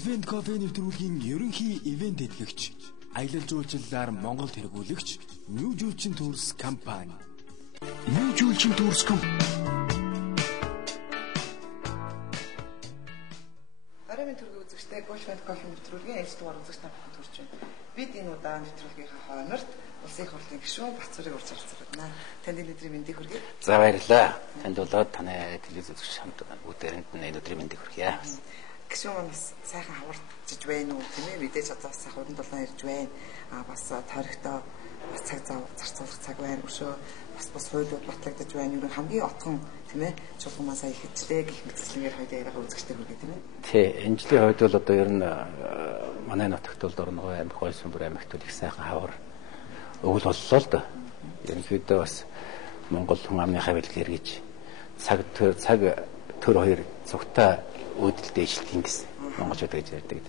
Dolphin Coffee нэвтрүүлгийн ерөнхий ивент эдгэгч, аялал жуулчлалаар Монголд хэрэгүүлэгч New Julchin Tours компани. New Julchin Tours компани. Арамын төргийн үзэгчтэй Dolphin Coffee нэвтрүүлгийн ээлж дугаар үзэгч нарт хүрч байна. Бид энэ удаа нэвтрүүлгийнхаа хойнорт улсын их хурлын гишүүн Бацуурыг урьж оролцуулна. Танд энэ өдрийн мэндийг хүргэе. За баярлалаа. Танд болоод таны телевиз үзэгч хамт бүгдээрэнд нь энэ өдрийн мэндийг хүргье. Гишүүн бас сайхан хаварчиж байна уу тийм ээ, мэдээж одоо бас хурдан дулаан ирж байна. Бас тойрогтой бас цаг зав зарцуулах цаг байна. Өшөө бас хуулиуд батлагдаж байна. Юу хамгийн отхон тийм ээ чуулган сая ихэжлээ гэх мэтчлэнгээр хоёул яриагаа үзэгчтэй хүргэе тийм ээ. Тий, энэ жилийн хувьд бол одоо ер нь манай нутагт бол Дорногов аймаг, Гойсонбор аймагт бол их сайхан хавар өгөл боллоо л да. Ерөнхийдөө бас Монгол хүн амныхаа бэлгээр гэж цаг төр хоёр цугтаа өөдөлдөө ижилтийн гэсэн монголчууд гэж ярьдаг.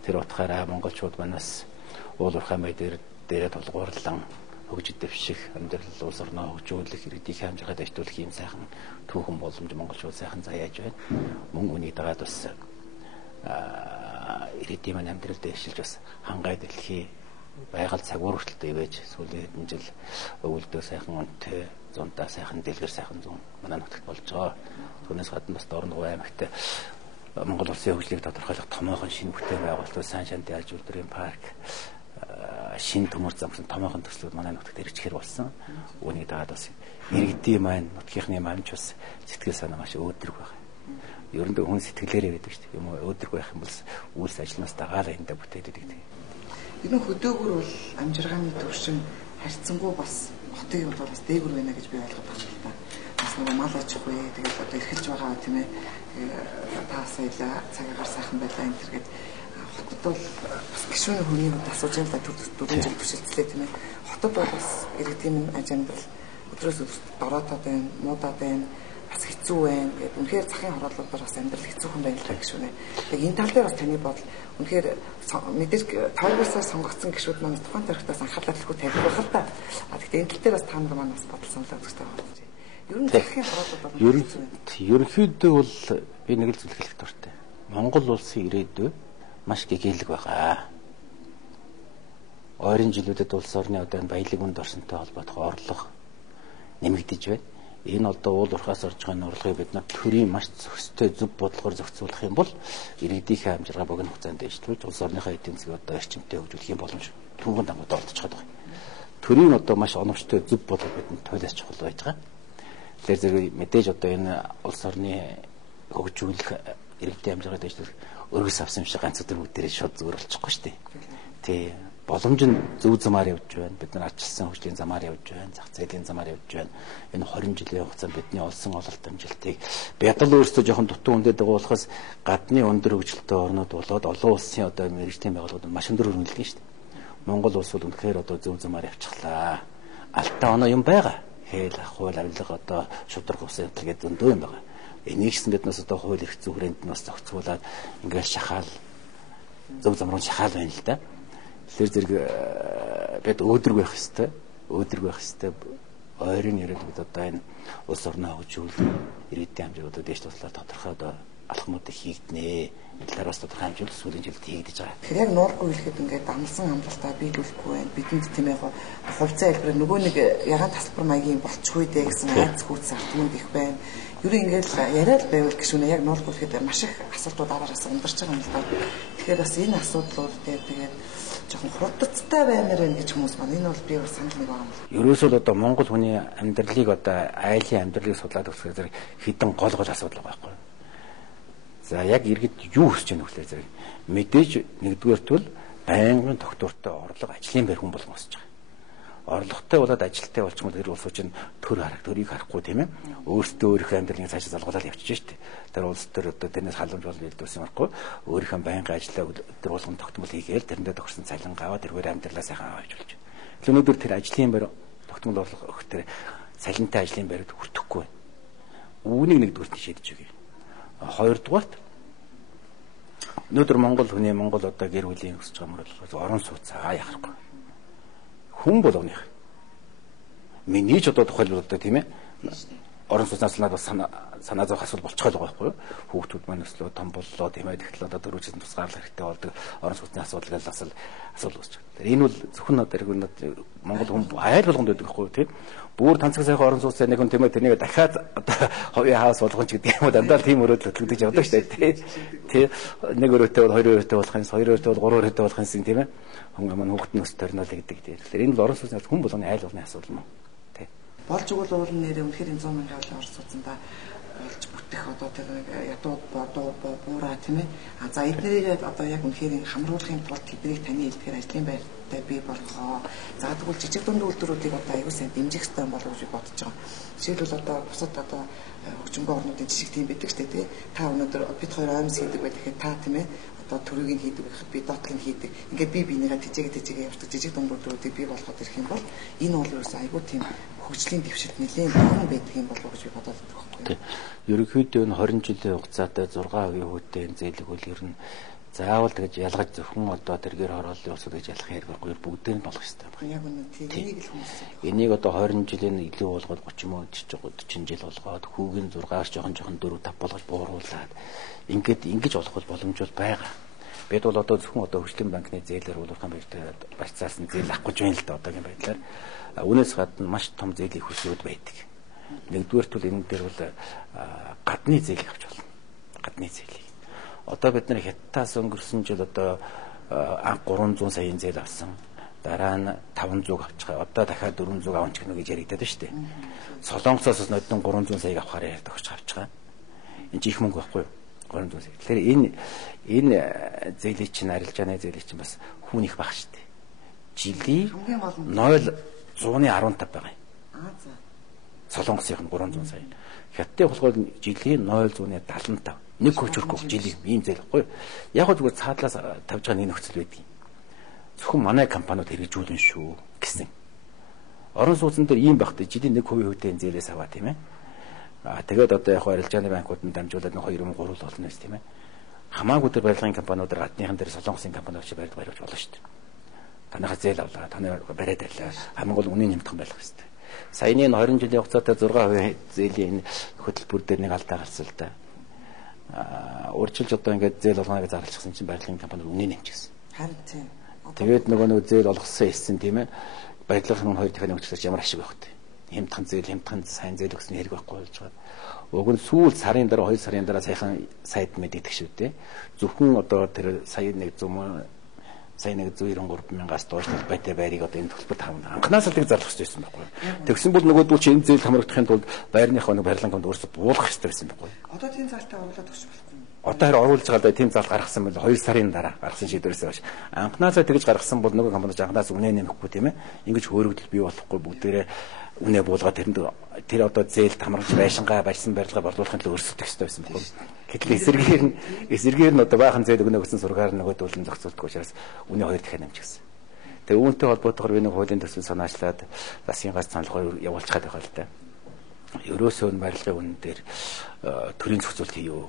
Тэр утгаараа монголчууд манаас уулуурхай май дээрээ тулгуурлан хөгжид дэвших, амьдрал улс орноо хөгжүүлэх, иргэдийн хамжиргаанд ажиглуулах юм сайхан түүхэн боломж монголчууд сайхан заяаж байна. Мөн үнийг дагаад бас иргэдийн маань амьдрал дэвшилж бас хангай дэлхий байгаль цагуур хүртэл ивэж сүүлийн хэдэн жил өвөлдөө сайхан үнэтэй зунтаа сайхан дэлгэр сайхан зүүн манай нутагт болж байгаа. Түүнээс гадна бас Дорногов аймагт Монгол улсын хөгжлийг тодорхойлох томоохон шинэ бүтээн байгуулалт, сан шанти алж үлдэрийн парк, шинэ төмөр замсан томоохон төслүүд манай нутагт ирчихэр болсон. Үүнийг дагаад бас иргэдийн маань, нутгийнхны маань ч бас сэтгэл санаа маш өөдрөг байна. Ерөндөө хүн сэтгэлээрээ байдаг шүү дээ. Юм уу өөдрөг байх юм бол үйлс ажилланаас дагаалаа эндэ бүтээдэг гэдэг. Энэ хөдөөгөр бол амжиргааны төвшин харьцангуй бас хотын бол бас дээгүр байна гэж би ойлгоод байна л да. Бас нэг мал аж ахуй тэгээд одоо эрхэлж байгаа тийм ээ. Таасайла цагаагаар сайхан байлаа энэ төргээд хотод бол бас гишүүний хүний хувьд асууж юм да дөрвөн жил түшилцлээ тийм ээ. Хотод бол бас иргэдийн аж амьдрал өдрөөс дороотоод байна, муудаад байна, бас хэцүү байна гэдэг. Үнэхээр захын хорооллуудаар бас амьдрал хэцүүхэн байна л та гишүүнэ. Тэгээд энэ тал дээр бас таны бодол үнэхээр мэдээж тойргоосоо сонгогдсон гишүүд маань тухайн тойрогтоос анхаарлаа төлөхөд тавих байх л та. Тэгэхдээ энэ тал дээр бас танд маань бас бодол саналаа өгөхтэй байна. Ер нь захын хорооллууд бол ерөнхийдөө бол би нэг л зүйл хэлэх дуртай. Монгол улсын ирээдүй маш гэгээлэг байгаа. Ойрын жилүүдэд улс орны одоо баялаг үнд орсонтой холбоотойгоо орлого нэмэгдэж байна. Энэ одоо уул уурхаас орж байгаа орлогыг бид нар төрийн маш зөвхөстэй зөв бодлогоор зохицуулах юм бол иргэдийнхээ амжиргаа богино хугацаанд дэвшүүлж улс орныхаа эдийн засгийг одоо эрчимтэй хөгжүүлэх юм боломж түнхэн дангуудаа олдчиход байгаа. Төрийн одоо маш оновчтой зөв бодлого бидэнд туйлаас чухал байж байгаа. Тэгэхээр зэрэг мэдээж одоо энэ улс орны хөгжүүлэх иргэдийн амжиргаанд дэвшүүлэх өргөс авсан юм шиг ганц өдөр бүгдээрээ шууд зүгээр болчихгүй шүү дээ. Тий. Боломж нь зөв замаар явж байна. Бид нар арчилсан хөгжлийн замаар явж байна. Зах зээлийн замаар явж байна. Энэ 20 жилийн хугацаанд бидний олсон ололт амжилтыг бядал өөрсдөө жоохон дутуу үндэд байгаа болохоос гадны өндөр хөгжилтэй орнууд болоод олон улсын одоо мэргэжлийн байгууллагууд маш өндөр хөрөнгөлдөг шүү дээ. Монгол улс бол үнэхээр одоо зөв замаар явчихлаа. Алтаа оноо юм байгаа. Хэл хууль авилга одоо шудраг усан гэдэг зөндөө юм байгаа. Энийг ч биднээс одоо хууль эрх зүйн хүрээнд нь бас зохицуулаад ингээд шахаал зөв зам руу шахаал байна л да. Тэгэхээр зэрэг бид өөдрөг байх хэвээр ойрын ирээд бид одоо энэ улс орноо хөгжүүлэх иргэдийн хамжигуудад дэвш туслаад тодорхой одоо алхмуудыг хийгднэ. Энэ талаараас тодорхой хэмжээнд сүүлийн жилд хийгдэж байгаа. Тэгэхээр яг нуургүй хэлэхэд ингээд амлсан амлалтаа биелүүлэхгүй байна. Бидэнд тийм яг хувьцаа хэлбэр нөгөө нэг ягаан тасалбар маягийн болчихгүй дээ гэсэн айц хүүц автомат их байна. Юу ингээд яриад байвал гişүнэ яг нуургүй хэлэхэд маш их асуудлууд араас ундарч байгаа юм л да. Тэгэхээр бас энэ асуудлууд тэгээд жоохон хурдцтай баймаар байна гэж хүмүүс байна. Энэ бол би бас санал нэг байгаа юм. Ерөөсөө одоо Монгол хүний амьдралыг одоо айлын амьдралыг судлаад үзэхээр зэрэг хідэн гол асуудал байгаа байхгүй. За яг иргэд юу хүсэж байна вэ зэрэг мэдээж нэгдүгээрт бол байнгын тогтвортой орлого ажлын байр хүн болгон хүсэж байгаа. Орлоготой болоод ажилттай болчихмол тэр улс чинь төрийг харахгүй тийм ээ. Өөртөө өөрийнхөө амьдралыг цаашаа залгуулаад явчихж штэ. Тэр улс төр одоо тэрнээс халамж бол илдүүлсэн байхгүй. Өөрийнхөө байнгын ажлаа өдөр болгон тогтмол хийгээл тэрэндээ тохирсон цалингаа аваад тэргээр амьдралаа сайхан авч болж. Тэгэхээр өнөөдөр тэр ажлын байр тогтмол орлого өгөх тэр цалинтай ажлын байрд хүртэхгүй байна. Үүнийг нэгдүгээрт шийдэж өгье. Хоёрдугаарт өнөөдөр Монгол одоо гэр бүлийн өсөж байгаа мөр болохоос орон сууцаа яхахгүй. Хүн болгоных. Миний ч одоо тухайлбал одоо тийм ээ орон сууцнаас надад санаа зовх асуудал болчиход байгаа байхгүй юу? Хүүхдүүд маань өслөө том боллоо тийм ээ, тэгэхээр одоо дөрвөлжсэн тусгаарлах хэрэгтэй болдог орон сууцны асуудал гэж асуудал үүсэж байна. Энэ бол зөвхөн одоо Монгол хүн айл болгонд байдаг байхгүй юу тийм? Бүр танцаг сайхан орон сууцтай нэг хүн тийм ээ, тэрнийг дахиад одоо ховын хаус болгоно ч гэдэг юм уу, дандаа тийм өрөөд хөтлөгдөж явдаг шүү дээ тийм. Нэг өрөөтэй бол хоёр өрөөтэй болох юмс, хоёр өрөөтэй бол гурван өрөөтэй болох юмс тийм ээ. Хүн маань хүүхэд нь өс төрнөл гэдэг тийм. Тэгэхээр энэ бол орон сууцнаас хүн болгоны айл болгоны асуудал мөн. Болж өгөл уулын нэрээ үнэхээр 100 мянган орон сууцанда болж бүтэх одоо тэр ядууд буураа тийм ээ. За эднэрийг одоо яг үнэхээр хамруулахын тулд тэднийг таны хэлдгээр ажлын байртай бий болгоо. За тэгвэл жижиг дунд үйлдвэрүүдийг одоо аюул сайн дэмжих хэрэгтэй болов уу гэж бодож байгаа. Жишээлбэл одоо бусад одоо хөгжмөн орнуудын жишг тийм байдаг шүү дээ. Та өнөөдөр бид хоёр аймс хийдэг байдаг. Та тийм ээ одоо төрөгийг хийдэг байхад би доотлыг хийдэг. Ингээд би бинийгээ тэжээгээ явуулдаг жижиг дунд үйлдвэрүүдийг бий болгоод ирэх юм бол энэ бол ерөөсөө аюул тийм хөгжлийн дэвшилт нэлээд богино байдаг юм болов уу гэж би бодоод байдаг байхгүй. Тийм. Ерөнхийдөө нь 20 жилийн хугацаатай 6% хүүтэй зээлэг бол ер нь заавал тэгж ялгаж зөвхөн одоо тэргээр хорооллын усууд гэж ялах хэрэггүй бүгдээр нь болох хэрэгтэй байна. Яг үнэ тийм. Энийг л хүмүүс. Энийг одоо 20 жилийн илүү болгоод 30 жил болгоод хүүгийн 6-аар жоохон 4 5 болгож бууруулаад ингэж олох боломж бол байгаа. Бид бол одоо зөвхөн одоо хөгжлийн банкны зээлээр уулуурхан барьцаасан зээл авах гэж байна л да одоогийн байдлаар. Үүнээс гадна маш том зээлийн хүсүүд байдаг. Нэгдүгээр тул энэ дээр бол гадны зээлийг авч болно. Гадны зээлийг. Одоо бид нар Хятадаас өнгөрсөн жил одоо анх 300 саяын зээл авсан. Дараа нь 500 авчихаа. Одоо дахиад 400 авах гэнэ гэж яригдаад байна шүү дээ. Солонгосоос нодон 300 саяг авахаар ярьж авчихаа. Энэ ч их мөнгө байхгүй юу? 300 сая. Тэгэхээр энэ зээлийн чинь арилжааны зээлийн чинь бас хүн их баг шүү дээ. Жилийн 0.15 байгаа юм. За. Солонгосынх нь 300 сая. Хятадын болохоор жилийн 0.75. Нэг хүчрэх жилийн ийм зээл байхгүй юу? Яг л зүгээр цаадлаас тавьж байгаа нэг нөхцөл байдаг юм. Зөвхөн манай компаниуд хэрэгжүүлнэ шүү гэсэн. Орон сууцн дээр ийм багт жилийн 1% хүүтэй зээлээс аваа тийм ээ. Тэгээд одоо яг арилжааны банкуд нь дамжуулаад 2 3 болно гэсэн тийм ээ. Хамаагүй тэр барилгын компаниудаар гадныхан дээр солонгосын компаниуд ч барьж болно шүү дээ. Танайхаа зээл авлаа, таны бариад байлаа. Хамгийн гол үнийн нэмтэх байх хэрэгтэй. Саяны 20 жилийн хугацаатай 6% зээлийн хөтөлбөр дээр нэг алдаа гарсан л да. Урьдчилж одоо ингээд зээл олгоно гэж зарлчихсан чинь барилгын компаниуд үнийн нэмчихсэн. Харин тийм. Тэгээд нөгөө зээл олгосон эссэн тийм ээ. Барилгын хоёр дахин өгчлөөс ямар ашиг байх вэ? Хямдхан сайн зээл өгсөн хэрэг байхгүй болж байгаа. Уг нь сүүл сарын дараа 2 сарын дараа сайхан сайд мэддэг шүү дээ. Зөвхөн одоо тэр сая 193 мянгаас доош талбайтай байрыг одоо энэ төлбөрт тавна. Анханаас л зарлах хэрэгтэй байсан байхгүй. Тэгсэн бол нөгөөдөл чи энэ зээл хамрагдахын тулд байрныхаа нэг барилгын компанид өөрсдөө буулгах хэрэгтэй байсан байхгүй. Одоо тийм залтаа оруулаад өгч болохгүй. Одоо хэрэг оруулж байгаа тийм залт гаргасан бол 2 сарын дараа гаргасан шийдвэрээс хойш анхнаасаа тэгж гаргасан бол нөгөө компанид анхнаас үнэ нэмэхгүй тийм ээ. Ингэж хөөрөгдөл бий болохгүй бүгдээрээ үнэ буулгаад тэр одоо зээлд хамрагч байшингаа барьсан барилга борлуулахын төлөө өрсөлдөх хэрэгтэй байсан байхгүй. Гэтэл эсэргээр нь одоо баахан зээл өгнө гэсэн сургаар нөгөөдөл нь зохицуулдаг учраас үнэ 2 дахин нэмчихсэн. Тэгээ үүнтэй холбоотойгоор би нэг хуулийн төсөл санаачлаад засгийн газ саналгаа явуулчихад байгаа л да. Ерөөсөө барилгын үнэн дээр төрийн зохицуулт хийё.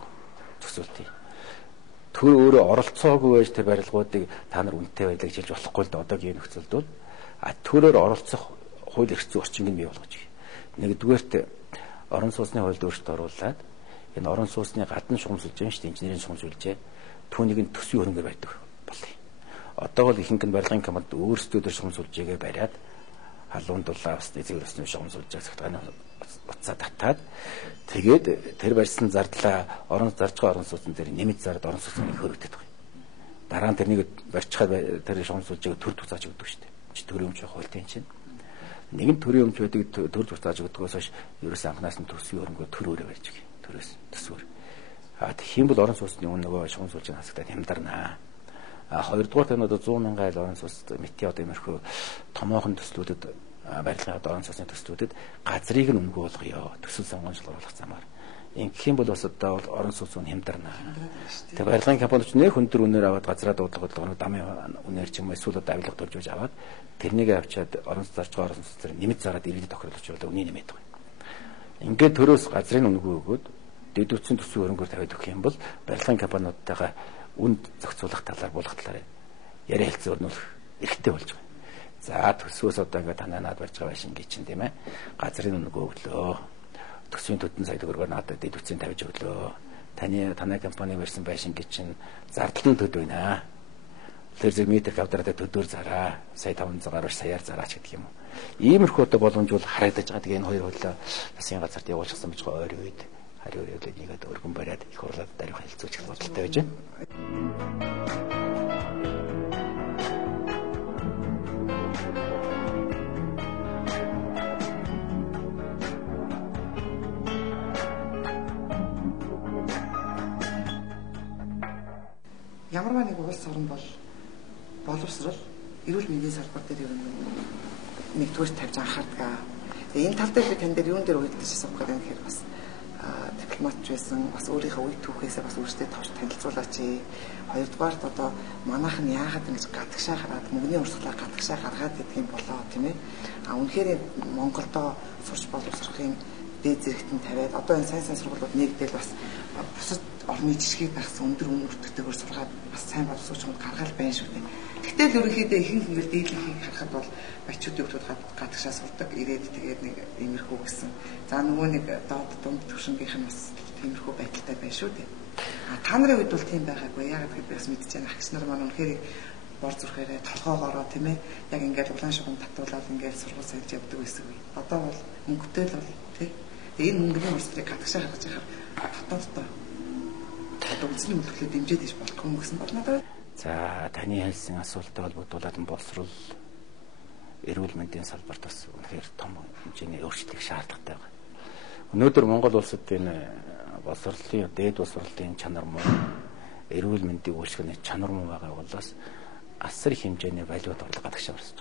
Төр өөрөө оролцоогүй байж тэр барилгуудыг та нар үнэтэй байдлыг хэлж болохгүй л да одоогийн нөхцөлд бол төрөөр оролцох хууль эрх зүйн орчинг нь бий болгож байна. Нэгдүгээрт орон сууцны хуульд өөрчлөлт оруулаад энэ орон сууцны гадна шугамсуулж байгаа шүү дээ инженерийн шугамсуулжээ түүнийг нь төсвийн хөрөнгөөр байдаг болъё. Одоо бол ихэнх нь барилгын компанид өөрсдөө дөр шугамсуулжээгээ бариад халуун дулаан усны эзэг өрсөний шугамсуулж байгаа цагтааны уцаа татаад тэгээд тэр барьсан зардлаа зарж байгаа орон сууцн дээр нэмж зард орон сууцныг хөрөгдөд байгаа. Дараа нь тэрнийг барьчихад тэр шугамсуулжээ төр туцааж өгдөг шүү дээ. Чи төрийн өмч хуультай чинь. Нэгэн төрийн өмч байдаг төр туцааж өгдөгөөс хойш ерөөс анханаас нь төсвийн хөрөнгө төрөөрөө барьж өгье. Төрөөс төсвөр. Тэгэх юм бол орон сууцны нөгөө шугамсуулжийн хасагтад хямдарнаа. Хоёрдугаар нь одоо 100 мянган айл орон сууц мети одоо иймэрхүү томоохон төслүүдэд барилгын орон сууцны төслүүдэд газрыг нь өнгө болгоё. Төсөл сонгомжлол болох замаар. Ингэх юм бол бас одоо орон сууц нь хямдарнаа. Тэгээ барилгын компаниуд нэр өндөр үнээр аваад газраа дуудлага дамын үнээр ч юм уу эсвэл одоо авилга дурж аваад тэрнийг авчиад орон сууц зарж байгаа орон сууц дээр нэмж зараад иргэдэд тохируулж бол үнэ нэмээд байгаа. Ингээд төрөөс газрын өнгө өгөөд дэдвүүцэн төсвийн хөрөнгөөр тавиад өгөх юм бол барилгын компаниудтайгаа үнд зохицуулах талаар буулгах талаар яриа хэлцээ өрнүүлэх эрхтэй болж байгаа. За төсвөөс одоо ингээд танаа наад барьж байгаа байшин гэж чинь тийм ээ. Газрын өнгө өглөө. төсвийн 4 сая төгрөгөөр надад дэд үтсийн тавьж өглөө. Танай компани барьсан байшин гэж чинь зардал нь төд байна. Тэр зэрэг метр квадратаа төдөр зараа. Сая 500-аар саяар зараач гэдэг юм уу. Иймэрхүү одоо боломжгүй харагдаж байгаа. Тэгээ энэ хоёр хөлөө засгийн газарт явуулчихсан байж байгаа ойр үед хариу явуулаад нэгэд өргөн бариад их хурлаад дарих хэлцүүч бодолтой байж байна. Ямарваа нэг улс орн бол боловсрол эрүүл мэндийн салбар дээр нэгдүгээр тавьж анхаардаг. Тэгээ энэ тал дээр би тань дээр юун дээр уйлдаж асуух гэдэг нь хэрэг бас дипломатч байсан бас өөрийнхөө үе түүхээсээ бас өөртөө товч танилцуулаач. Хоёрдугаарт одоо манайхан яагаад ингэж гадагшаа хараад мөнгөний урсгалаар гадагшаа гаргаад идэх юм болоо тийм ээ. Үнэхээр Монголдо сурч боловсрохын дээд зэрэгтэн тавиад одоо энэ сайн сургуулиуд нэгдэл бас бусад орны жишгийг багсан өндөр үнэрттэйгээр сургаад бас сайн боловсруучмууд гаргаал байна шүү дээ. Гэтэл ерөнхийдөө ихэнх ингээл дийлэнхийг харахад бол бачуудын хүмүүс гадагшаа сурдаг ирээд тэгээд нэг иймэрхүү гэсэн. За нөгөө нэг доод дунд төвшингийнх нь бас тиймэрхүү байдалтай байна шүү дээ. Та нарын үед бол тийм байгаагүй. Яагаад гэвэл би бас мэдчихэж байна. Агч нар маань үнэхээр бор зүрхээрээ толгоогоороо тийм ээ. Яг ингээд улаан шугам татуулаад ингээд сургууль сольж явдаг байсан үе. Одоо бол мөнгөтэй л бол тийм. Тэгээд энэ мөнгөний урсгалыг гадагшаа гаргаж яхаар дотооддоо үндэсний мөнгөлөөр дэмжиж иж болох юм гэсэн бол надад. За таны хэлсэн асуултад холбогдуулаад боловсрол эрүүл мэндийн салбарт бас үнэхээр том хэмжээний өөрчлөлт шаардлагатай байна. Өнөөдөр Монгол улсад энэ боловсролын дээд боловсролын чанар муу эрүүл мэндийн үйлчлэгээний чанар муу байгаа болоос асар их хэмжээний валют орлого гадагшаа орсож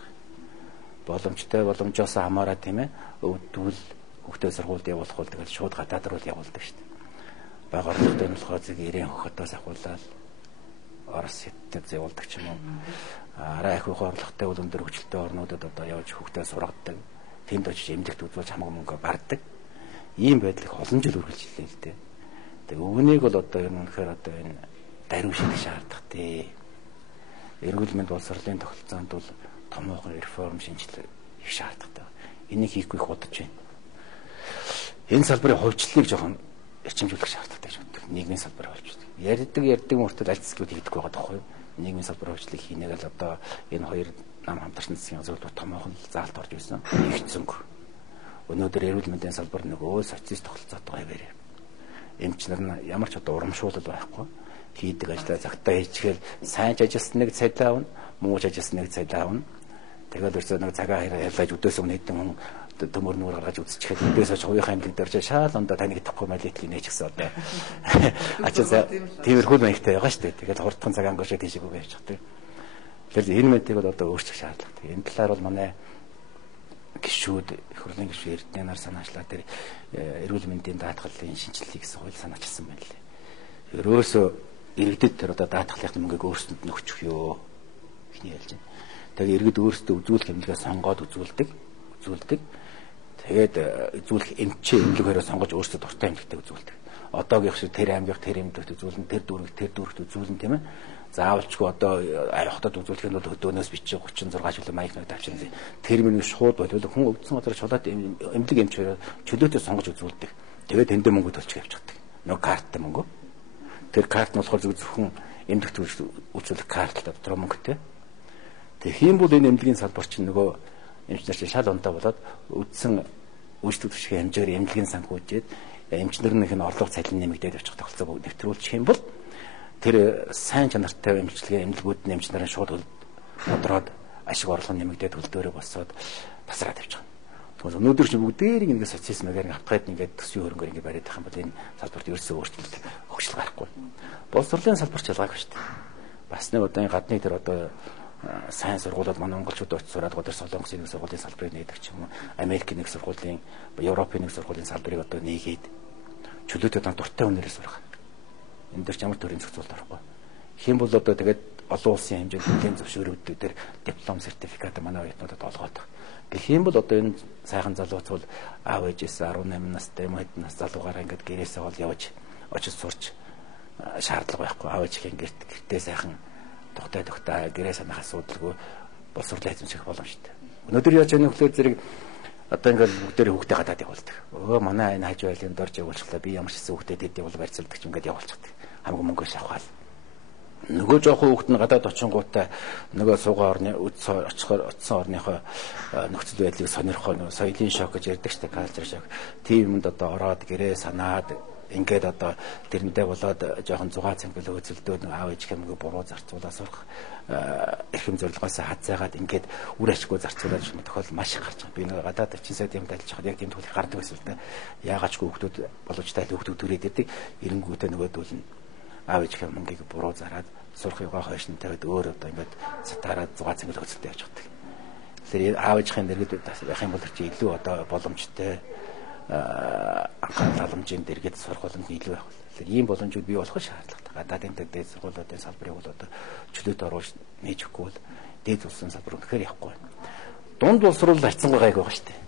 байгаа. Боломжоос хамаараа тийм ээ өвдвөл хүүхдээ сургуульд явуулах бол тэгэл шууд гадаад руу явуулдаг шүү дээ. Бага орлоготой нь болохоор зэрэг 90 хөхөтөөс ахуулаад Орос хятад явуулдаг ч юм уу. Арай их орлоготой бол өндөр хүчлтэй орнуудад одоо явж хүүхдээ сургадаг. Тэнд очиж эмнэлэгт үзүүлж хамаагүй мөнгө барддаг. Ийм байдлыг олон жил үргэлжлүүлээ л дээ. Тэгээ өвнийг бол одоо ер нь үнэхээр одоо энэ даруй шиг шаардлагатай. Эрүүл мэнд боловсролын тогтолцоонд бол томоохон реформ шинжилгээ их шаардлагатай. Энийг хийхгүй их удаж байна. Энэ салбарын хувьчлалыг жоохон эрчимжүүлэх шаардлагатай шүү дээ. Нийгмийн салбарын хувьчлал. Ярьдаг мөртөд аль хэсгүүд хийдэг байгаа тоххой. Нийгмийн салбарын хувьчлалыг хийнээг л одоо энэ хоёр нам хамтарсан засгийн газрууд томоохон заалт орж ирсэн. Ихцэнг. Өнөөдөр эрүүл мэндийн салбар нөгөө социалист тогтолцоотой байваар. Эмч нар нь ямар ч одоо урамшуулал байхгүй. Хийдэг ажлаа цагтаа хийчихэл сайн ч ажилласан нэг цалин авна, муу ч ажилласан нэг цалин авна. Тэгээд өөрсдөө нэг цагаа ярьлаж өдөөс өмнө хэдэн хүн төмөр нүр гаргаж үзчихээд өдөөс хойш хувийн амьдлаг дөрж шаал ондоо таныг идэхгүй мэл итгэх нэ ч гэсэн одоо. Ачаа тиймэрхүү маягтай байгаа шүү дээ. Тэгээд хурдхан цаг ангошоо тийшээгүй байж байгаа. Тэгэхээр энэ мэдгийг бол одоо өөрчлөх шаардлагатай. Энэ талаар бол манай гишүүд их хурлын гишүүд эрдэнээр санаачлаа тэр эрүүл мэндийн даатгалын шинжилгээг гэсэн хууль санаачилсан байна лээ. Ерөөсөө иргэдэд тэр одоо даатгалын мөнгөийг өөрсдөнд нь өгчих ёо. Ихний ялж байна. Тэгээд иргэд өөрсдөө үзүүлэх хэмжээгээ сонгоод үзүүлдэг. Тэгээд үзүүлэх эмчээ эмнэлэг хоёроо сонгож өөрсдөө дуртай эмнэлэгтэй үзүүлдэг. Одоогийн шиг тэр аймгийнх тэр эмнэлэгт үзүүлэн тэр дүүрэгт үзүүлэн тийм ээ. Заавалчгүй одоо хотод үзүүлэх нь бол өдөөнөөс бичиж 36 шүлэг маяг нэг тавьчихсан. Терминийг шууд болвол хүн өвдсөн газар шулаад эмнэлэг эмч хоёроо чөлөөтэй сонгож үзүүлдэг. Тэгээд тэндээ мөнгө төлчих явчихдаг. Нөгөө карттай мөнгө. Тэр карт нь болохоор зөвхөн эмнэлэгт үзүүлэх карт л дотор мөнгөтэй. Тэгэхээр бол энэ эмнэлгийн салбар чинь нөгөө эмчнэр чинь шал ондоо болоод үдсэн үйлчлэг төвшгийн хэмжээгээр эмнэлгийн санхүүжээд эмчнэр нь их нь орлого цалин нэмэгдээд явчих тогтолцоо нэвтрүүлчих юм бол тэр сайн чанартай эмчилгээ эмнэлгүүд нь эмчнэрийн шууд бодроод ашиг орлого нэмэгдээд хөлдөөрөө босоод тасраад явчих. Тэгвэл өнөөдөр чинь бүгдээрийг ингээд социализмээр автгаад ингээд төсвийн хөрөнгөөр ингээд бариад байх юм бол энэ салбарт ерөөсөө өөрчлөлт хөгжил гарахгүй. Боловсролын салбар ч ялгаагүй шүү дээ. Бас нэг одоо гадны тэр одоо сайн сургуулиуд манай монголчууд очиж сураад гоо тэр солонгосын нэг сургуулийн салбарыг нээдэг ч юм уу, Америкийн нэг сургуулийн, Европын нэг сургуулийн салбарыг одоо нээгээд чөлөөтэй дуртай хүнээрээ сурах. Энэ дээр ч ямар төрлийн зохицуулт орохгүй. Хэм бол одоо тэгээд олон улсын хэмжээнд бүтээн зөвшөөрөгдөв тэр диплом сертификат манай оюутнуудад олгоод. Гэх юм бол одоо энэ сайхан залууц бол аав ээжээс 18 настай юм хэдэн нас залуугаараа ингээд гэрээсээ бол явж очиж сурч шаардлага байхгүй. Аав ээжийн гэртээ сайхан тогтой гэрээ санах асуудалгүй боловсролын эзэмших боломжтой. Өнөөдөр яаж яах вэ гэхээр зэрэг одоо ингээл бүгдээрээ хүүхдээ гадаад явуулдаг. Манай энэ хажуу айлын дорж явуулчихлаа. Би ямар ч хэсэг хүүхдээ дэд явуул барьцалдаг ч ингээд явуулчихдаг. Хамгийн мөнгөс авахал. Нөгөө жоохон хүүхд нь гадаад очингуудаа нөгөө суугаа орны очсон орныхоо нөхцөл байдлыг сонирхоо нөгөө соёлын шок гэж ярьдаг штэ калчер шок. Тийм юмд одоо ороод гэрээ санаад ингээд одоо тэрэндээ болоод жоохон зугаа цэнгэл хөөцөлдөөд аав ээж хэмгээ буруу зарцуулаа сурах эрхэм зорилгоос хазаагаад ингээд үр ашиггүй зарцуулаад юм тохиол маш их гарч байгаа. Би нэг гадаад очин сайд юм талж хаад яг тийм тохиол гардаг байсан л да. Яагаад ч хүүхдүүд боломжтой хүүхдүүд түрээд ирдэг. Эренгүүтээ нөгөөдөл нь аав ээж хэм мөнгийг буруу зараад сурахыгаа хойш нь тавиад өөр одоо ингээд сатаараад зугаа цэнгэл хөөцөлдөө явж байгаа. Тэгэхээр аав ээжийн дэргэд байх юм бол чи илүү одоо боломжтой анхаарал халамжийн дэргэд сурах боломж илүү байх. Тэгэхээр ийм боломжууд бий болох шаардлагатай. Гадаадын дээд сургуулиудын салбарыг бол одоо чөлөөт оруулж нээж өгөхгүй бол дээд улсын салбар үнэхээр явахгүй байна. Дунд улс руу харьцангуй гайг байгаа шүү дээ.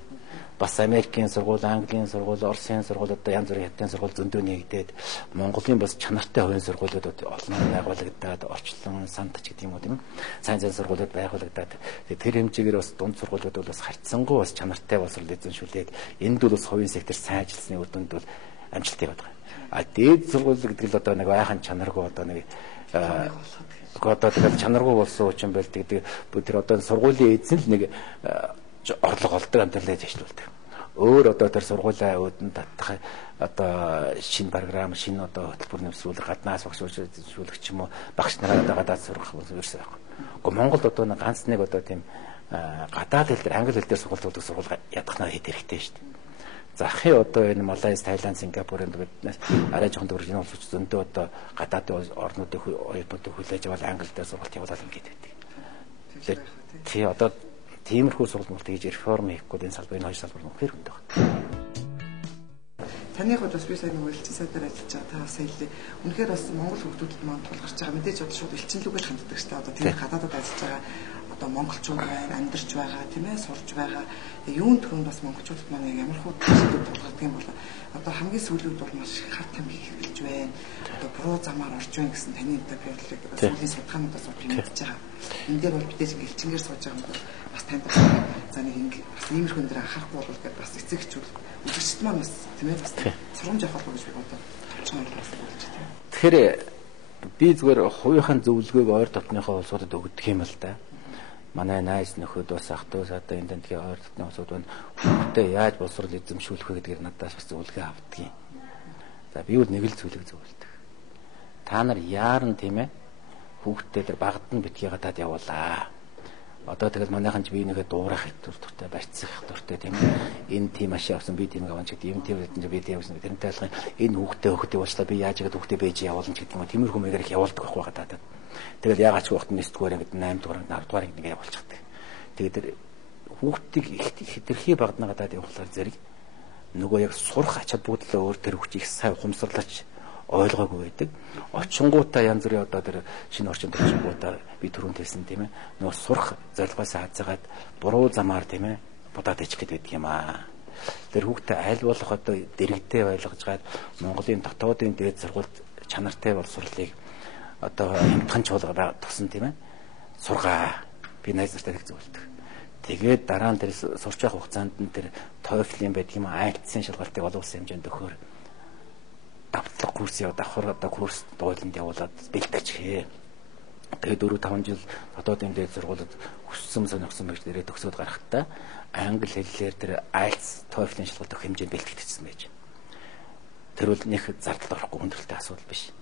Бас Америкийн сургууль, Английн сургууль, Оросын сургууль одоо янз бүрийн хятадын сургууль зөндөө нэгдээд Монголын бас чанартай хувийн сургуулиуд олон байгуулагдаад орчлон сандч гэдэг юм уу тийм сайн сургуулиуд байгуулагдаад тэр хэмжээгээр бас дунд сургуулиуд бол бас харьцангуй бас чанартай боловсрол эзэмшүүлээд энд бол бас хувийн сектор сайн ажилласны үр дүнд бол амжилттай байдаг. А дээд сургууль гэдэг л одоо нэг байхын чанаргүй одоо нэг одоо тэгэл чанаргүй болсон учраас байлт гэдэг тэр одоо сургуулийн эзэн л нэг орлого олдог амтлаад ажиллаулдаг. Өөр одоо тэр сургуулийн өөдөнд татах одоо шинэ програм, шинэ одоо хөтөлбөр нэмсүүлэх, гаднаас багшуулах ч юм уу багш нараа гадаад сургах ерөөсөө байхгүй. Гэхдээ Монголд одоо нэг ганц нэг одоо тийм гадаад хэл дээр англи хэл дээр сургууль сургууль ядахнаа хэд хэрэгтэй шүү дээ. Захын одоо энэ Малайз, Тайланд, Сингапурын биднээс арай жоохон дөржин улсууд зөндөө одоо гадаадын орнуудын оюутнуудыг хүлээж аваад англи дээр сургалт явуулаад ингээд байдаг. Тий одоо тиймэрхүү сургалтууд хийж реформ хийхгүй энэ салбарын хоёр салбар нь үнэхээр хүнд байна. Таны хувьд бас би сайн нэг элчин сайдаар ажиллаж байгаа та бас хэллээ. Үнэхээр бас Монгол хүүхдүүдэд маань тулгарч байгаа мэдээж одоо шууд элчинлүүгээр ханддаг шүү дээ. Одоо тийм гадаадд ажиллаж байгаа одоо монголчууд байна, амьдарч байгаа тийм ээ, сурж байгаа. Юунд төгөнд бас монголчуудад маань ямар хөө тулгардаг юм бол одоо хамгийн сүүлүүд бол маш их хар тамхи хэрэглэж байна. Одоо буруу замаар орж байна гэсэн таны интервьюлыг сүүлийн судалгаануудаас болж мэдж байгаа. Энд дээр бол бидээс элчингээр сууж байгаа юм бол бас танд за нэг ингэ бас иймэрхүү дээр анхаарахгүй бол гэдээ бас эцэгчүүд үзэгчд маань бас тийм ээ бас сургамж авах гэж би бодоод товчхон бас болж байна. Тэгэхээр би зүгээр хувийнхаа зөвлөгөөг ойр дотныхоо улсуудад өгдөг юм л да. Манай найз нөхөд бас ах トゥ саатаа энэ тентгийн ойр дотны улсууд байна. Хүүхдээ яаж боловсрол эзэмшүүлэх вэ гэдгээр надаас бас зөвлөгөө авдаг юм. За би бол нэг л зөвлөгөө зөвлөдөг. Та нар яаран тийм ээ хүүхдээ тэр багт нь битгий гадаад явуулаа. Одоо тэгэл манайхан ч би нэгэ дуурах дуртай барьцах дуртай тийм ээ. Энэ тийм ашиг авсан би тийм аван ч гэдэг юм тийм би тийм авсан тэрнтэй адилхан энэ хүүхдээ өгөхтэй болчлаа би яаж ихэд хүүхдээ бэж явуулна ч гэдэг юм тиймэрхүү мэгэр их явуулдаг байхгүй гадаад. Тэгэл ягаад ч вахт нь 9-р ангид 8-р ангид 10-р ангид нэг явуулчихдаг. Тэгээд тэр хүүхдийг хэтэрхий багтна гадаад явуулахаар зэрэг нөгөө яг сурах ач холбогдлоо өөр тэр хүүхдийг сайн ухамсарлаач ойлгоогүй байдаг. Очингуудаа янз бүрийн одоо тэр шинэ орчинд очингуудаа би түрүүнд хэлсэн тийм ээ. Нөгөө сурах зорилгоос хазаагаад буруу замаар тийм ээ будаад ичих гэдэг юм аа. Тэр хүүхдээ аль болох одоо дэрэгдээ ойлгож гад Монголын дотоодын дээд сургуульд чанартай боловсролыг одоо имтхан чуулга тусан тийм ээ. Сургаа. Би найз нартай их зөвлөдөг. Тэгээд дараа нь тэр сурч явах хугацаанд нь тэр TOEFL-ийн байдаг юм IELTS-ийн шалгалтыг олон улсын хэмжээнд өгөхөөр давтлаг курс яваад давхар одоо курс дуйланд явуулаад бэлтгэж хээ. Тэгээд 4-5 жил дотоодын дээд сургуулиуд хүссэн сонирхсон мэгч дээрээ төгсөөд гарахтаа англи хэллээр тэр IELTS TOEFL-ийн шалгалт өгөх хэмжээнд бэлтгэгдсэн байж. Тэр бол нэг зардал орохгүй хүндрэлтэй асуудал биш.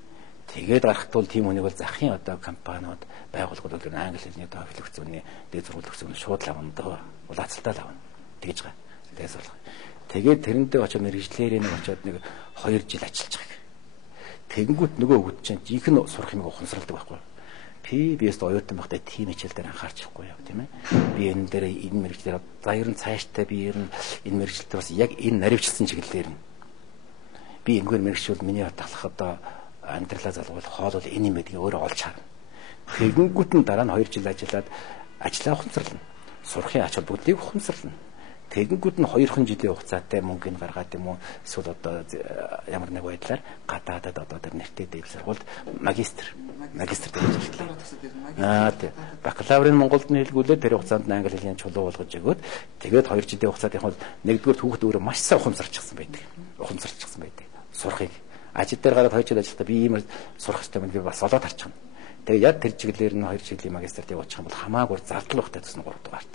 Тэгээд гарахт бол тийм үнийг бол захын одоо компаниуд байгууллагууд бол англи хэлний TOEFL өгцөний дээд сургууль өгцөний шууд лавна доо. Улаацалтай лавна. Тэгэж байгаа. Тэгээс бол. Тэгээд тэрэндээ очоод мэрэгчлэрээ нэг очоод нэг 2 жил ажиллаж байгаа. Тэгэнгүүт нөгөө хөгд чинь жинхэнэ сурах юм ухамсарладаг байхгүй. PBS-д оюутан байхдаа тийм хичээл дээр анхаарч явахгүй яа тийм ээ. Би энэ дээр энэ мэрэгчлэр за ер нь цааштай би ер нь энэ мэрэгчлэлтэй бас яг энэ наривчлсан чиглэлээр нь би энэгээр мэрэгчүүд миний батлах одоо амьдралаа залгуул хоол бол энэ юм гэдгийг өөрөө олж харна. Тэгэнгүүт нь дараа нь 2 жил ажиллаад ажлаа ухамсарлана. Сурахын ач холбогдлыг ухамсарлана. Тэгэнгүүт нь 2 жилийн хугацаатай мөнгөний гаргаад юм уу эсвэл одоо ямар нэг байдлаар гадаадад одоо тэр нэртэй дээд сургуульд магистр дэж ажиллаа. Тийм. Бакалаврын Монголд нийлгүүлээд тэр хугацаанд англи хэлний чулуу болгож өгөөд тэгээд 2 жилийн хугацаанд яг нэгдүгээр хүүхд өөрөө маш сайн ухамсарчихсан байдаг. Сурахыг ажил дээр гараад 2 жил ажиллахдаа би ийм сурах хэрэгтэй юм би бас олоод харчихна. Тэгээд яг тэр чиглэлээр нь 2 жилийн магистрт явуучих юм бол хамаагүй зардал багтай төснө 3 дугаарт.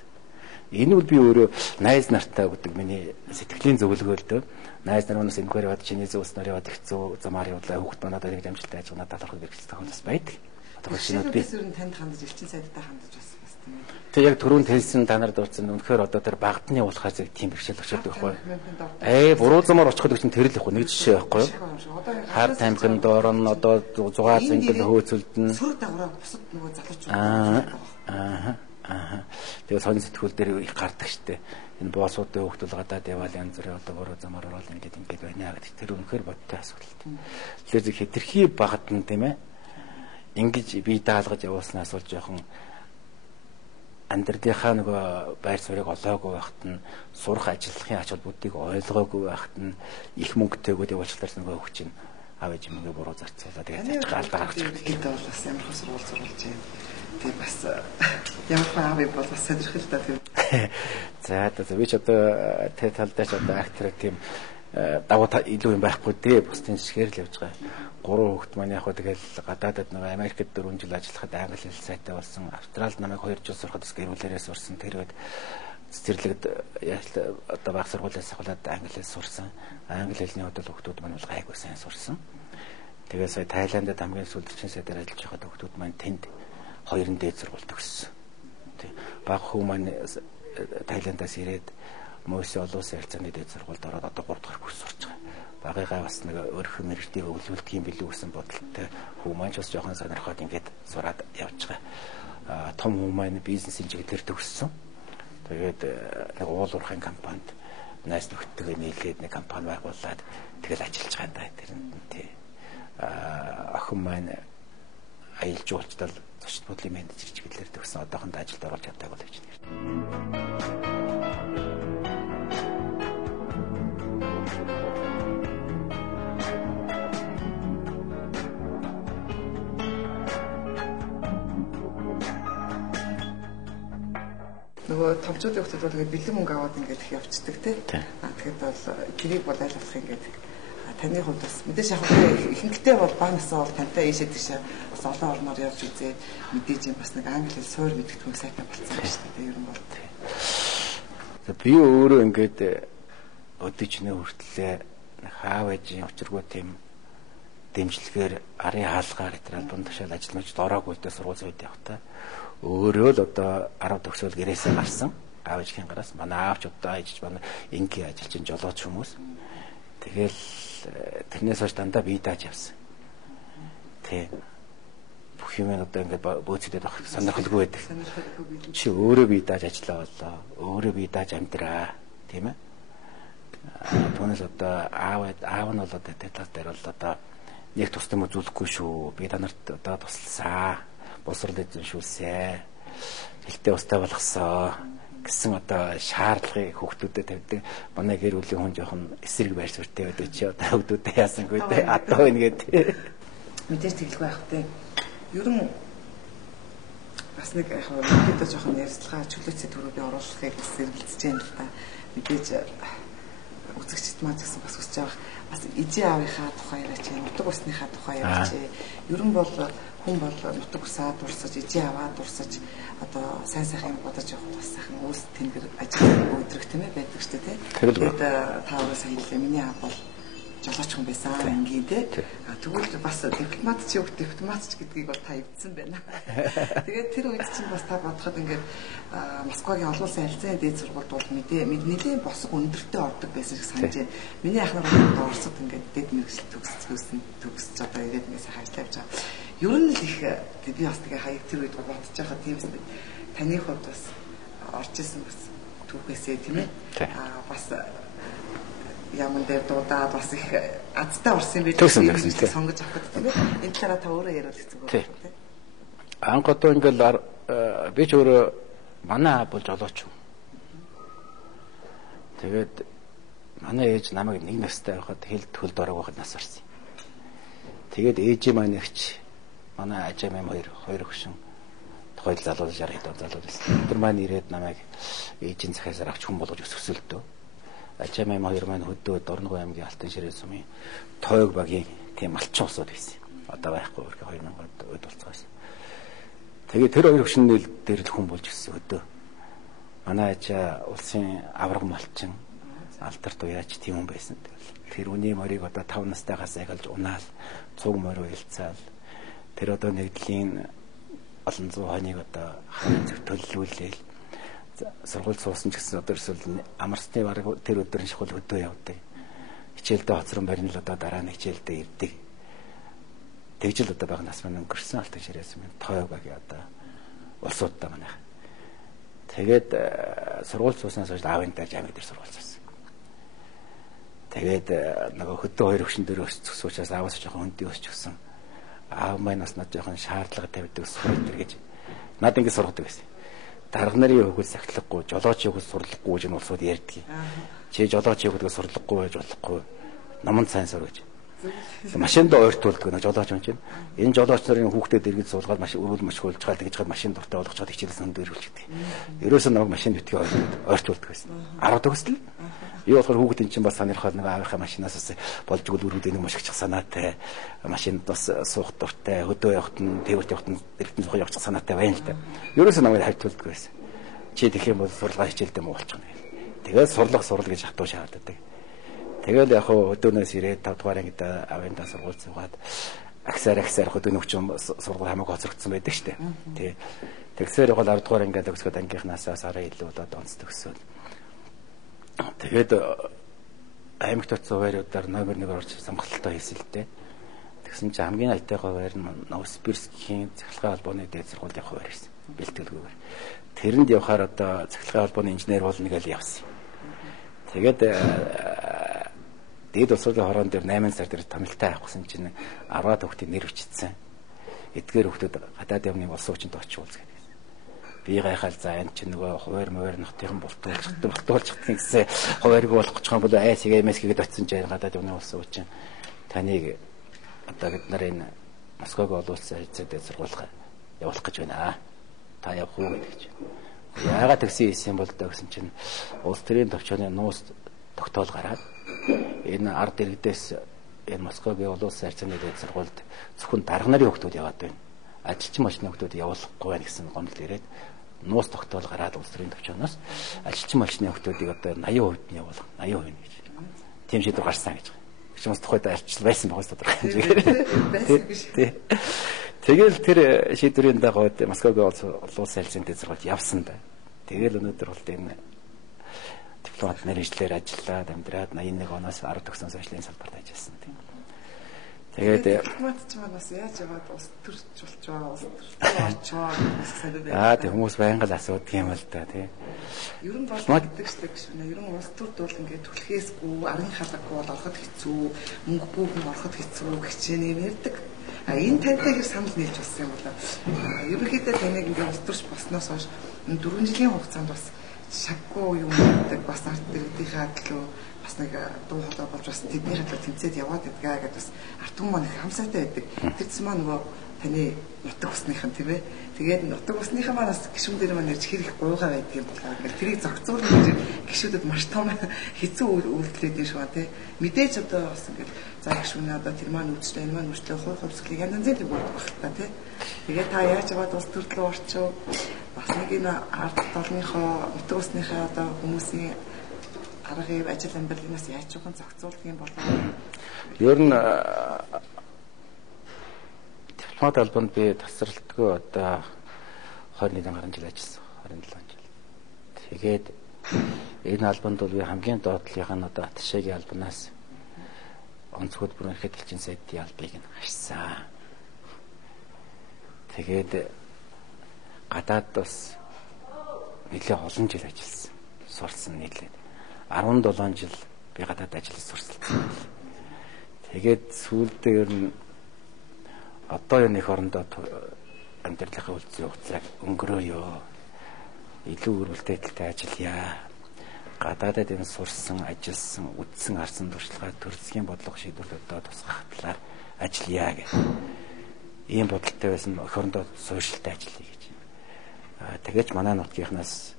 Энэ бол би өөрөө найз нартай өгдөг миний сэтгэлийн зөвлөгөөлтөө найз нар өнөөс энэгээр яваад чиний зөвс нар яваад их зөв замаар явуулаа хүүхд манад эргэж амжилттай ажиллана талархах хэрэгцээ тохиолдос байдаг. Одоо шинүүд би танд хандаж элчин сайдтай хандаж бас тийм ээ. Тэг яг түрүүн хэлсэн та нарт дурдсан үнэхээр одоо тэр багтны уулахаар зэрэг тийм бэрхшээл очиод байхгүй. Буруу замаар очиход чинь тэр л ихгүй нэг жишээ байхгүй. Хар тамхин доорн одоо 6 зингэл хөөцөлдөн. Сүр дагавраа бусад нөгөө залуучууд. Тэгээд сонин сэтгүүл дээр их гардаг штеп. Энэ боосуудын хөвгтөл гадаад яваал янз бүрийн одоо буруу замаар ороод ингээд байна гэдэг. Тэр үнэхээр бодтой асуудал. Тэгэхээр зөв хэтэрхий багт нь тийм ээ. Ингэж бие даалгаж явуулснаас бол жоохон амьдралынхаа нөгөө байр суурийг олоогүй байхад нь сурах ажиллахын ач холбогдыг ойлгоогүй байхад нь их мөнгөтэйгүүд явуулчихлаар нөгөө хөвч чинь аав ээж мөнгө буруу зарцуулаад тэгээд галдаа гаргаж ирдэг бол бас ямар сургууль сурулж юм. Тэг бас ямар аав бол бас сонирхол та тийм. За би ч одоо тэ талдаач одоо актер тийм давуу илүү юм байхгүй дээ. Бусдын шигээр л явж байгаа. 3 хүүхэд маань яг хөө тэгэл гадаадад нэг Америкт 4 жил ажиллахад англи хэл сайтай болсон. Австралид намайг 2 жил сурахад гэрүүлээрээ сурсан. Тэргээд цэцэрлэгд одоо баг сургуулиас ахуулаад англи хэл сурсан. Англи хэлний хувьд хүүхдүүд маань бол гайгүй сайн сурсан. Тэгээд сая Тайландд хамгийн сүүлдчин сайдаар ажиллаж байхад хүүхдүүд маань тэнд 2 дээд сургууль төгссөн. Тэг. Баг хүү маань Тайландаас ирээд Мөсө олон улсын харьцааны дээд сургуульд ороод одоо 3 дахь курс сурч байгаа. Багыгаа бас нэг өөрийнхөө мэрэгтийг өвлүүлдэг юм билүү гэсэн бодолтой хүү маань ч бас жоохон сонирхоод ингээд сураад явж байгаа. Том хүү маань бизнесийн чиглэлээр төгссөн. Тэгээд нэг уул уурхайн компанид найз нөхдөдөө нийлээд нэг компани байгуулад тэгэл ажиллаж байгаа даа тэр нь тий. Охин маань аялал жуулчлал зочд бодлын менежер чиглэлээр төгссөн. Одоохондоо ажилд орж чаддаг бол гэж нэртэй. Нөгөө томчуудын хүмүүс бол ингээд бэлэн мөнгө аваад ингээд их явцдаг тий. Тэгэхэд бол тэрийг бол аль болох ингээд таны хувьд бас мэдээж яг ихэнхдээ бол баг насаа бол тантай ийшээ тийшээ бас олон орноор явж үзээ мэдээж юм бас нэг англи хэл суур мэддэг хүн сайтай болсон байна шүү дээ. Ер нь бол тий. Би өөрөө ингээд өдөржнөө хүртлээ хаав ээжийн учиргүй тийм дэмжлэгээр арын хаалгаар тэр албан тушаал ажиллаж ороогүй дэ сургууль зүйд явахтаа өөрөө л одоо 10 төгсөөл гэрээсээ гарсан аав ээжийн гараас манай аавч одоо ээжж манай ингийн ажилчин жолооч хүмүүс тэгэл тэрнээс хойш дандаа бие дааж явсан. Тэ бүх юм одоо ингээд бөөцөдөд авах сонирхолгүй байдаг. Чи өөрөө бие дааж ажиллаа боллоо. Өөрөө бие дааж амьдраа, тийм ээ. Түүнээс одоо аав нь бол одоо тал дээр бол одоо нэг тусдам үзүүлэхгүй шүү. Би та нарт одоо тусласаа. Боловсрол эзэмшүүлсэ. Хэлтэй устай болгосоо гэсэн одоо шаардлагыг хүүхдүүдэд тавьдаг. Манай гэр бүлийн хүн жоохон эсрэг байр суурьтай байдаг чи одоо хүүхдүүдэд яасангүй дээ. Одоо ингээд мэдээж тэглэх байх вэ. Ер нь бас нэг яг мэдээж жоохон ярьцлага чөлөөцөө төрөв оруулахыг сэргэлдэж байна л та. Мэдээж үзэгчд маань гэсэн бас хүсэж байгаа. Бас ижи аавынхаа тухай яриач, нутаг усныхаа тухай яриач. Ер нь бол хүн бол нутаг усаа дурсаж, ижи аваа дурсаж одоо сайн сайхан бодож явах бас сайхан үүс тэнгэр ажил өдрөх тийм ээ байдаг шүү дээ. Тэгээд та өөрөө хэллээ. Миний аав бол жолооч хүн байсан ангийн тий. Тэгвэл бас дипломат ч гэдгийг бол та эвдсэн байна. Тэгээд тэр үед чинь бас та бодоход ингээд Москвагийн олон улсын харилцааны дээд сургуульд бол нэлээд босго өндөртэй ордог байсан гэж санаж байна. Миний ах нар бол Оросд ингээд дэд мэргэжил төгсөж одоо ирээд ингээд сайхан ажиллаж байгаа. Ер нь л их би бас тэгээ хаяг тэр үед бодож байхад тийм үстэй таны хувьд бас орж исэн бас түүхээсээ тийм ээ. Бас ямар дээр дуудаад бас их азтай орсон байх гэж сонгож авах гэдэг тийм ээ. Энэ талаараа та өөрөө яриад хэцүү байна тийм ээ. Анх одоо ингээл би ч өөрөө манай аав бол жолооч. Тэгээд манай ээж намайг нэг настай байхад хэлд хөл дорог байхад нас барсан. Тэгээд ээжээ маань нэгч манай ажаа мэм хоёр хөшин тухайд залуу 60 хэд залуу байсан. Тэр маань ирээд намайг ээжийн захиасаар авч хүн болгож өсгсөлдөө. Ажаа мэм хоёр маань хөдөө Дорногов аймгийн Алтан ширээ сумын Тойг багийн тийм малчин усуд байсан. Одоо байхгүй өөр 2000-ад үед болцоос. Тэгээд тэр хоёр хөшин дээр л хүн болж өссөн хөдөө. Манай ажаа улсын авраг малчин алдарт уяач тийм хүн байсан. Тэр үний морийг одоо 5 настайгаас эхэлж унаал, цуг морио илцаал. Тэр одоо нэгдлийн олон зуун хоног одоо хаан төлөвлүүлээл сургууль суусан ч гэсэн одоо эсвэл амарсны бараг тэр өдөр нь шахал хөдөө явдаг. Хичээлдээ хоцрон барин л одоо дараа нь хичээлдээ ирдэг. Тэгжил одоо баг нас маань өнгөрсөн Алтан ширээс минь Тойг багийн одоо улсуудаа манайх. Тэгээд сургууль сууснаас хойш аавын дээр жамиг дээр сургууль суусан. Тэгээд нөгөө хөдөө хоёр хөшин дээр өсчихсөн учраас ааваас жоохон хөндий өсчихсөн. Аав маань бас над жоохон шаардлага тавьдаг сургууль гэж над ингэ сургадаг байсан. Дарга нарын хөвгөл сахилахгүй, жолоочийн хөвгөл сурлахгүй гэж нь улсууд ярьдаг. Чи жолоочийн хөвгөл сурлахгүй байж болохгүй. Номон сайн сур гэж. Машинд ойртуулдаг нэг жолооч юм чинь. Энэ жолооч нарын хүүхдэд иргэж суулгаад машин өрөөл мөшгөөлж чад тэгж чад машин дуртай болгочоод хичээлсэн өндөө ирүүлчихдэг. Ерөөсөө намайг машин битгий ойртуулдаг байсан. 10 төгсөл. Юу болохоор хүүхэд эн чинь бас сонирхол нэг аавынхаа машинаас болж өгөл өрөөд нэг мөшгөчих санаатай. Машинд бас суух дуртай, хөдөө явахт нь, тэвэрт явахт нь, дэрэгтэн суух явах санаатай байна л да. Ерөөсөө намайг хайртуулдаг байсан. Чи тэгэх юм бол сурлагаа хичээлдээ муу болчих нь. Тэгээд сурлага гэж хатуу шаарддаг. Тэгэл яг өдөөнөөс ирээд 5 дугаар ангид авиндаа сургууль суугаад агсаар хөдөө нөхчм сургууль хамаагүй хоцрогдсон байдаг штэ. Тий. Тэгсээр бол 10 дугаар ангид төгсгöd ангийнхнаасаа сарын илүү болоод онц төгсөөд. Тэгээд аймагт очсон хуваарьудаар номер 1 орж сонголтоо хийсэн л дээ. Тэгсэн чинь хамгийн айтайгаа хуваар нь Новосибирскийн цахилгаан холбооны дээд сургуулийн хуваар ирсэн. Бэлтгэлгүйгээр. Тэрэнд явхаар одоо цахилгаан холбооны инженер болно гэж явсан. Тэгээд дээд улсуудын хорон дээр 8 сар дээр томилтаа авахсан чинь 10 хүүхдийн нэр өчтсөн. Эдгээр хүүхдүүд гадаад явны улс хүчинд очиж уулзах гэсэн. Би гайхал за энэ чинь нөгөө хуваар мовэр нотын болтуулчихдаг гэсэн хуваариг болох гэж байгаа бол айсгэмэс гээд очисон чинь гадаад явны улс хүчин таныг одоо бид нарын Москваг олуулсан хэзээ сургуулах явуулах гэж байна. Та явах уу гэж. Яагаад тэгсэн юм бол гэсэн чинь улс төрийн төвчөөний нуус тогтоол гараад энэ ард иргэдээс энэ Москвагийн улсын харьцааны дэд сургуульд зөвхөн дарга нарын хүүхдүүд яваад байна. Ажилчин малчны хүүхдүүд явуулахгүй байна гэсэн гомдол ирээд нуус тогтоол гараад улс төрийн төвчөөноос ажилчин малчны хүүхдүүдийг одоо 80% нь явуулах 80% гэж. Тийм шийдвэр гарсан гэж. Хүмүүс тухайд альчил байсан байгаа тодорхой. Тэгэл тэр шийдвэрийн дагуу Москвагийн улсын харьцааны дэд сургуульд явсан да. Тэгэл өнөөдөр бол энэ дипломат мэргэжлэр ажиллаад амьдраад 81 оноос 10 төгссөн ажлын салбарт ажилласан тийм. Тэгээд дипломат ч манаас яаж яваад улс төрч болчоо, улс төрчөө тийм хүмүүс байнга л асуудаг юм л да тийм. Ер нь бол гэдэг штеп гэж байна. Ер нь улс төрд бол ингээд түлхээсгүй, арын халаагүй бол ороход хэцүү, мөнгөгүй хүн ороход хэцүү гэж юм ярьдаг. Энэ тантай их санал нийлж болсон юм болоо. Ерөнхийдөө таныг ингээд улс төрч болсноос хойш 4 жилийн хугацаанд бас шаггүй юм гэдэг бас ард иргэдийнхээ төлөө бас нэг дуу хоолой болж бас тэдний хадлаа тэмцээд яваад байдгаа гэдээ бас ард хүмүүс маань их хамсаатай байдаг. Тэгсэн маань нөгөө таны нутаг усныхан тийм ээ. Тэгээд нутаг усныхан маань бас гишүүн дээр маань ирж хэрэг гуйгаа байдаг юм болоо. Ингээд тэрийг зохицуулах гэж гишүүдэд маш том хэцүү үйлдэл өгдөө шүү тий. Мэдээж одоо бас ингээд за гишүүнээ одоо тэр маань үйлчлээ энэ маань үйлчлээ хувь хувьсгалыг янз янзын юм болдог байна тий. Тэгээд та яаж яваад улс төрлөө орчив бас нэг энэ ард толныхоо нутаг усныхаа одоо хүмүүсийн аргыг ажил амьдралынаас яаж жоохон зохицуулах юм болоо. Ер нь дипломат албанд би тасралтгүй одоо 21 гаруй жил ажилласан. 27 жил. Тэгээд энэ албанд бол би хамгийн доотлынх нь одоо атшагийн албанаас онцгой бүрэн хэлтэлчин сайдын албыг нь харсан. Тэгээд гадаад бас нэлээд олон жил ажилласан. Сурсан нэлээд 17 жил би гадаад ажиллаж сурсан. Тэгээд сүүлдээ ер нь одоо энэ их орондоо амьдралынхаа үлдсэн хугацааг өнгөрөөё. Илүү өрөвтэй ажил яа. гадаадад энэ сурсан, ажилласан, үдсэн, харсан туршлагаа төрөлцгийн бодлого шийдвэрлэлд тусгах талаар ажиллая гэх. Ийм бодолтой байсан өх орондоо суурьшилтай ажиллая гэж. Тэгэж манай нутгийнхнаас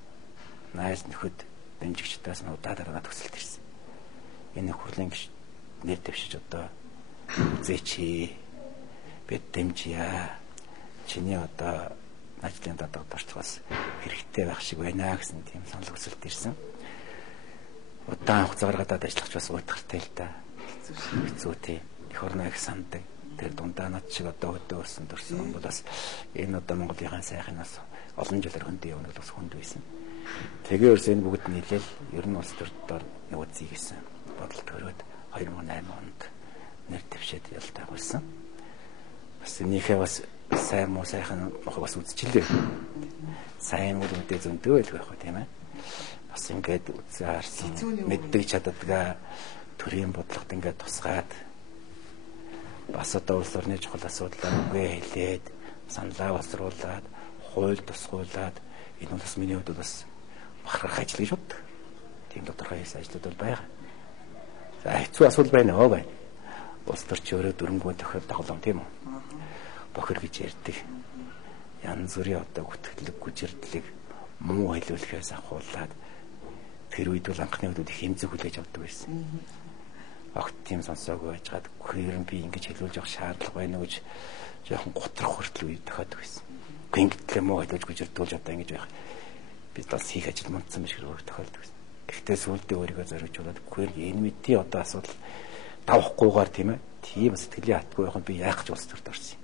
найз нөхөд дэмжигчдаас нь удаа дараа төсөлт ирсэн. Энэ хурлын нэр дэвшиж одоо үзээч бид дэмжийа. Чиний одоо ажлын дорчгоос хэрэгтэй байх шиг байна гэсэн тийм санал хүсэлт ирсэн. Удаан хугацаагаар гадаад ажиллах ч бас уйтгартай л да. Хэцүү тийм. Эх орноо их санддаг. Тэр дундаа над шиг одоо хөдөө өрсөн төрсөн бол бас энэ одоо Монголынхаа сайхнаас олон жилээр хөндөө явна бол бас хүнд байсан. Тэгээ ерөөс энэ бүгд нийлээл ер нь улс төрдөөр нөөцийг гэсэн бодол төрөөд 2008 онд нэр дэвшээд ялтаа болсон. Бас энийхээ бас сайн муу сайхан бас үзчихлээ. Сайн үйл үдээ зөндөө л байх ба тийм ээ. Бас ингээд үзээ харсан мэддэг чаддгаа төрийн бодлогод ингээд тусгаад бас одоо улс орны чухал асуудлаа үгээ хэлээд саналаа боловсруулад хууль тусгуулад энэ бол бас миний хувьд бас бахархах ажил гэж боддог. Тийм тодорхой хийсэн ажлууд бол байгаа. За хэцүү асуудал байна оо байна. Улс төрч өөрөө дөрөнгөө тохиол тоглоом тийм үү? Бохир гэж ярьдаг. Янз бүрийн одоо гүтгэлэг, гүжирдлэг, муу хэлүүлэхээс ахуулаад тэр үед бол анхны үед их хэмзэг хүлээж авдаг байсан. Огт тийм сонсоогүй байжгаад хэрэн би ингэж хэлүүлж явах шаардлага байна уу гэж жоохон готрох хүртэл үед тохиодог байсан. Гингэтлээ муу хэлүүлж гүжирдүүлж одоо ингэж байх. Бид бас хийх ажил мандсан биш хэрэг тохиолдог байсан. Гэхдээ сүүлдээ өөрийгөө зориулж үгүй энэ мэдээ одоо асуудал давахгүйгээр тийм ээ. Тийм сэтгэлийн хатгүй байх нь би яах гэж улс төрд орсон юм.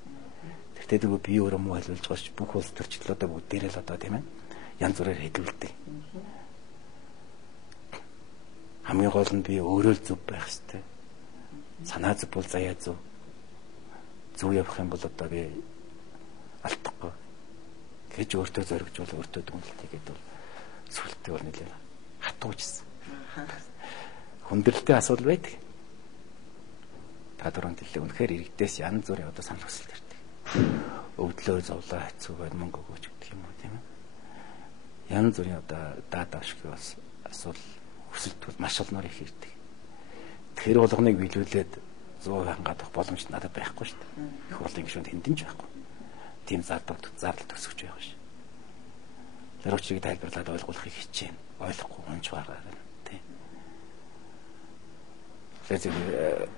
Тэгтээ дөрөв би өөрөө муу хэлүүлж байгаа ш бүх улс төрчлөө одоо бүгдээрээ л одоо тийм ээ. Янз бүрээр хэлүүлдэг. Хамгийн гол нь би өөрөө л зөв байх хэрэгтэй. Санаа зөв бол заяа зөв. Зөв явах юм бол одоо би алдахгүй. Гэж өөртөө зоригж бол өөртөө дүнэлтий гэдэг бол сүлтээ бол нэлээд хатуучсан. Хүндрэлтэй асуудал байдаг. Та дөрөнд хэлээ үнэхээр иргэдээс янз бүрийн одоо санал хүсэлт ирдэг. Өвдлөө зовлоо хэцүү байд мөнгө өгөөч гэх юм уу тийм ээ. Янз бүрийн одоо дата ашиг бас асуудал хүсэлт бол маш олноор их ирдэг. Тэр болгоныг биелүүлээд 100% хангаадах боломж надад байхгүй шүү дээ. Их хурлын гишүүнд хэндэн ч байхгүй. Тийм зардал төсөвч байх ш. Тэр учраас тайлбарлаад ойлгуулахыг хичээн. Ойлгохгүй унж байгаа тийм. Тэгэхээр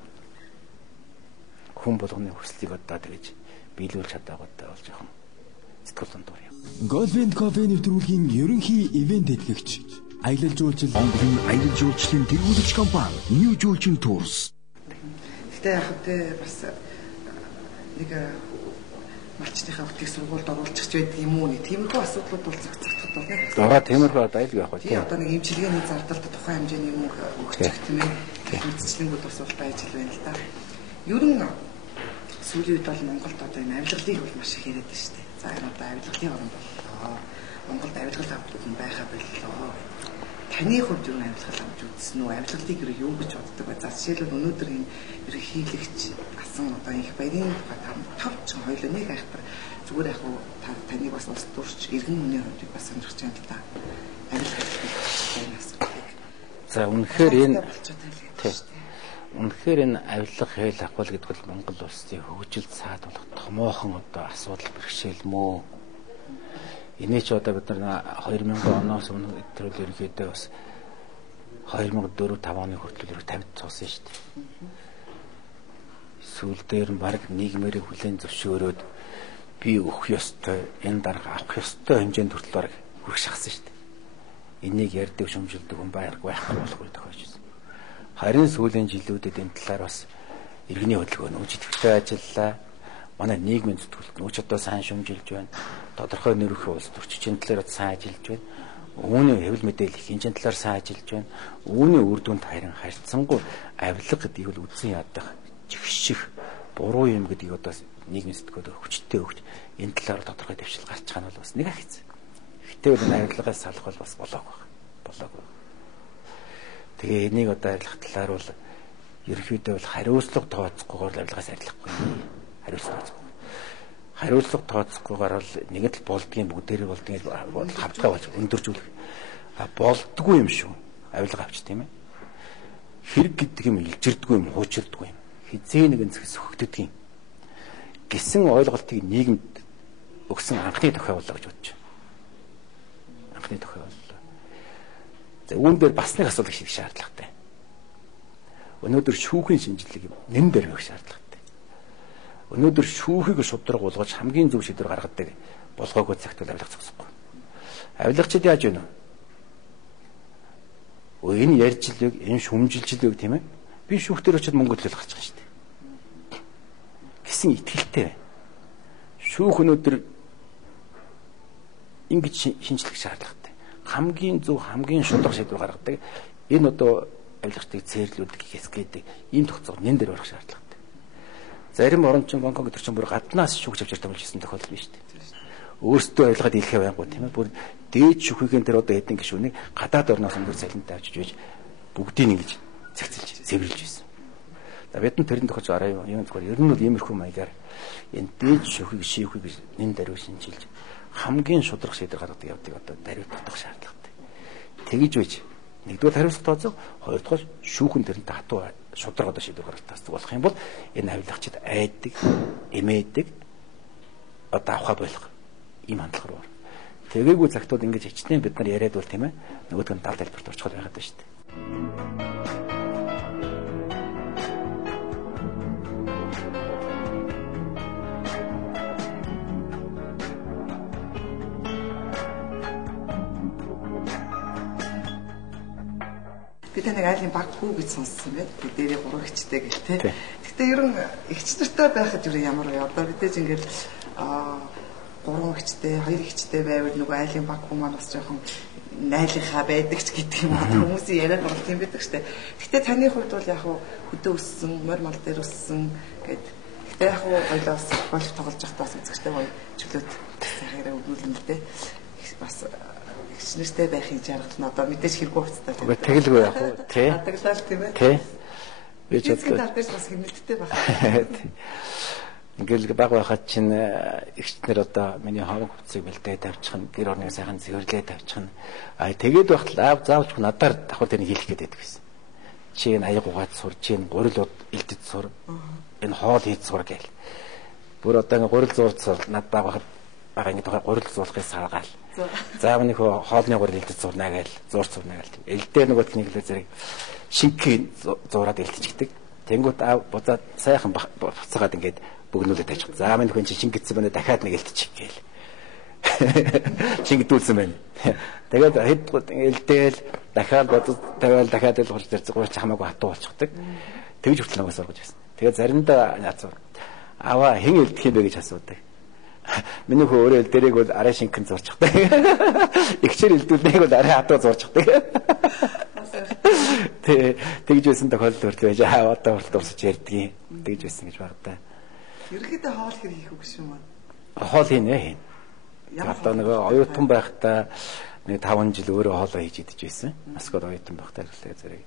хүн болгоны хүслийг одоо тэгж биелүүлж чадаагатай болж байгаа юм. Сэтгэл дундуур юм. Golden Coffee нэвтрүүлгийн ерөнхий ивент тэтгэгч аялал жуулчлал Монголын аялал жуулчлалын тэргүүлэгч компани New Julchin Tours. Гэтэ яг хэвээр бас нэг малчныхаа хөтгийг сургуульд оруулчих байдаг юм уу? Тиймэрхүү асуудлууд бол зохицогдоход бол нэг. За тиймэрхүү одоо айлг явах тийм. Одоо нэг эмчилгээний зардалд тухайн хэмжээний мөнгө өгчих тийм ээ. Мэдчлэнгүүд бас бол байж байна л да. Ер нь сүүлийн үед бол Монголд одоо энэ авилгалыг бол маш их яриад байна шүү дээ. За энэ одоо авилгалын орн боллоо. Монголд авилгал авдаг хүн байхаа боллоо. Таны хувьд юу авилгал авч үзсэн үү? Авилгалыг юу гэж боддог вэ? За жишээлбэл өнөөдөр энэ ерөнхийлөгч асан одоо их баярын тавч хоёул нэг айхтар зүгээр яг таныг бас улс төрч иргэн хүний хувьд бас сонирхож байна л да. Авилгал байнаас. За үнэхээр энэ үнэхээр энэ авилга хэл ахвал гэдэг бол Монгол улсын хөгжилд саад болох томоохон одоо асуудал бэрхшээл мөө. Эний ч одоо бид нар 2000 оноос өмнө төрөл ерөнхийдөө бас 2004-5 оны хүртэл 50 цуусан шүү дээ. Сүүл дээр нь баг нийгмээр хүлээн зөвшөөрөөд би өгөх ёстой, энэ дарга авах ёстой хэмжээнд хүртэл баг хүрэх шахсан шүү дээ. Энийг ярьдаг шүмжилдэг хүн байхгүй болохгүй тохиолж байна. Харин сүүлийн жилүүдэд энэ талаар бас иргэний хөдөлгөөн нөөц идэвхтэй ажиллалаа. Манай нийгмийн зүтгэлт нөөц одоо сайн шүмжилж байна. Тодорхой нэрвэх улс төрчийн талаар сайн ажиллаж байна. Үүний хэвлэл мэдээлэл хинжин талаар сайн ажиллаж байна. Үүний үр дүнд харин харьцангуй авилга гэдгийг бол үзэн ядах, жигших, буруу юм гэдгийг одоо нийгмийн сэтгэлд хүчтэй өгч энэ талаар тодорхой дэвшил гарч байгаа нь бол бас нэг хэцүү. Гэхдээ бол энэ авилгаас салах бол бас болоогүй. Тэгээ энийг одоо арилгах талаар бол ерөнхийдөө бол хариуцлага тооцохгүйгээр авилгаас арилгахгүй. Хариуцлага тооцохгүйгээр бол нэгэн л болдгийн бүгдээрээ болдгийг хавтгаа болж өндөржүүлэх. Болдгүй юм шүү. авилга авч тийм ээ. Хэрэг гэдэг юм илжирдэггүй юм, хуучирдаггүй юм. Хизээ нэгэн зэхс хөгтдөг юм. Гэсэн ойлголтыг нийгэмд өгсөн анхны тохиолдол гэж бодож байна. Анхны тохиолдол. За үүн дээр бас нэг асуудал хийх шаардлагатай. Өнөөдөр шүүхийн шинжилгээг нэн дээр өгөх шаардлагатай. Өнөөдөр шүүхийг шудраг болгож хамгийн зөв шийдвэр гаргадаг болгоогүй цагт бол авилга зогсохгүй. Авилгачид яаж вэ? Энэ ярьжлыг, энэ шүмжилжлыг тийм ээ. Би шүүхтэр очиод мөнгө төлөх гарч байгаа шүү дээ. Гэсэн итгэлтэй байна. Шүүх өнөөдөр ингэж шинжлэх шаардлагатай. Хамгийн зөв, хамгийн шудраг шийдвэр гаргадаг энэ одоо авилгачдыг цээрлүүлдэг, хэсгээдэг ийм тогтцоо нэн дээр барах шаардлагатай. Зарим орончин Гонконг төр чинь бүр гаднаас шүүгч авч ирсэн болсон тохиолдол биш үү? Өөрсдөө авилгаад илэхээ байнгут тийм ээ. Бүр дээд шүүхийн тэр одоо эдэн гишүүнийг гадаад орноос өндөр цалинтай авчиж байж бүгдийг ингэж цэгцэлж, цэвэрлж байсан. За бид нар тэрэн тохиолж арай юм зүгээр ер нь бол иймэрхүү маягаар энэ дээд шүүхийг шийхийг нэн даруй шинжилж хамгийн шудраг шийдвэр гаргадаг явдаг одоо даруй татах шаардлагатай. Тэгж байж нэгдүгээр хариуцлага тооцоо, хоёрдугаар шүүхэн тэрнтэй хатуу шудраг одоо шийдвэр гаргах болох юм бол энэ авилгачид айдаг, эмээдэг одоо авахад болох ийм хандлага руу. Тэгээгүй цагтууд ингэж хичнээн бид нар яриад бол тийм ээ нөгөөдгөө дал талбарт орчиход байгаад байна шүү дээ. Би таныг айлын баг хүү гэж сонссон байт. Тэг дээрээ 3 ихчтэй гэх тээ. Гэхдээ ер нь ихч нартай байхад ер нь ямар вэ? Одоо бидээж ингээд 3 ихчтэй, 2 ихчтэй байвал нөгөө айлын баг хүү маань бас жоохон найлынхаа байдаг ч гэдэг юм уу. Хүмүүсийн яриад бол тийм байдаг штэ. Гэхдээ таны хувьд бол яг хөдөө өссөн, морь мал дээр өссөн гэд. Гэхдээ яг ойлоос голф тоглож байхдаа бас үзэгчтэй гоё чөлөөт сайхаараа өгүүлэн л дээ. Бас ихчнэртэй байхын жаргалт нь одоо мэдээж хэрэггүй хувцастай тийм. Тэгэлгүй яг уу тий. Таглал тийм ээ. Тий. Би ч бодлоо. Тэгэлгүй бас хэмнэлттэй байна. Ингээл баг байхад чинь ихчнэр одоо миний хавг хувцсыг бэлдээ тавьчихна, гэр орны сайхан цэвэрлээ тавьчихна. Тэгээд байхад аав заавч надаар давхар тэрийг хийх гээд байдаг гэсэн. Чи энэ аяг угаад сур, чи энэ гурил илдэд сур, энэ хоол хийж сур гээл. Бүр одоо ингээ гурил зурц над баг байхад бага ингээ тухай гурил зуулахыг саргаал. Заав нэг хоолны гурил илдэд зурнаа гээл, зурц зурнаа гээл. Элдээ нөгөөт нэг л зэрэг шинкийн зураад илтчихдэг. Тэнгүүт аав буцаад сайхан буцаагаад ингээд бөгнүүлээд тажих. За минь хүн чинь шингэцсэн байна дахиад нэг илтчих гээл. Шингэдүүлсэн байна. Тэгээд хэд элдээл дахиад бодод тавиал дахиад л хурц зэрэг гурч хамаагүй хатуу болчихдаг. Тэгж хүртэл нагаас оргож байсан. Тэгээд заримдаа аваа хэн элдэх юм бэ гэж асуудаг. Миний хөө өөрөө элдэрийг бол арай шинхэн зурчихдаг. Игчээр элдүүлнэг бол арай хатуу зурчихдаг. Тэгж байсан тохиолдол хүртэл байж одоо хүртэл усч ярьдгийг тэгж байсан гэж багтаа. Ерөнхийдөө хоол хэр хийх үг шүү мөн. Хоол хийнэ. Одоо нэг оюутан байхдаа нэг 5 жил өөрөө хоолоо хийж идэж байсан. Москвад оюутан байхдаа зэрэг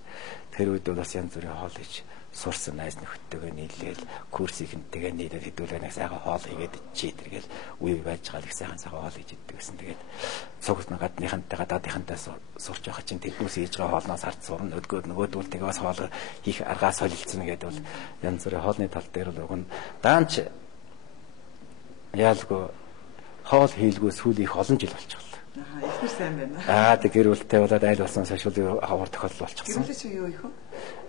тэр үед бол бас янз бүрийн хоол хийж сурсан найз нөхдөдөө нийлээл курсийнхэнтэйгээ нийлээд хэдүүлээ нэг сайхан хоол хийгээд чи тэргээл үе байж байгаа л их сайхан хоол хийж иддэг гэсэн. Тэгээд цугт гадныхантай гадаадынхантай сурч байгаа чинь тэднээс хийж байгаа хоолноос харц сурна нөгөөдөл тэгээ бас хоол хийх аргаас солилцсон гэдэг бол янз бүрийн хоолны тал дээр бол уг нь даанч яалгүй хоол хийлгүй сүүл их олон жил болчихлоо. Ихнэр сайн байна. Тэг гэр бүлтэй болоод айл болсон сошиал хавар тохиолдол болчихсон. Гэр бүл чинь юу их вэ?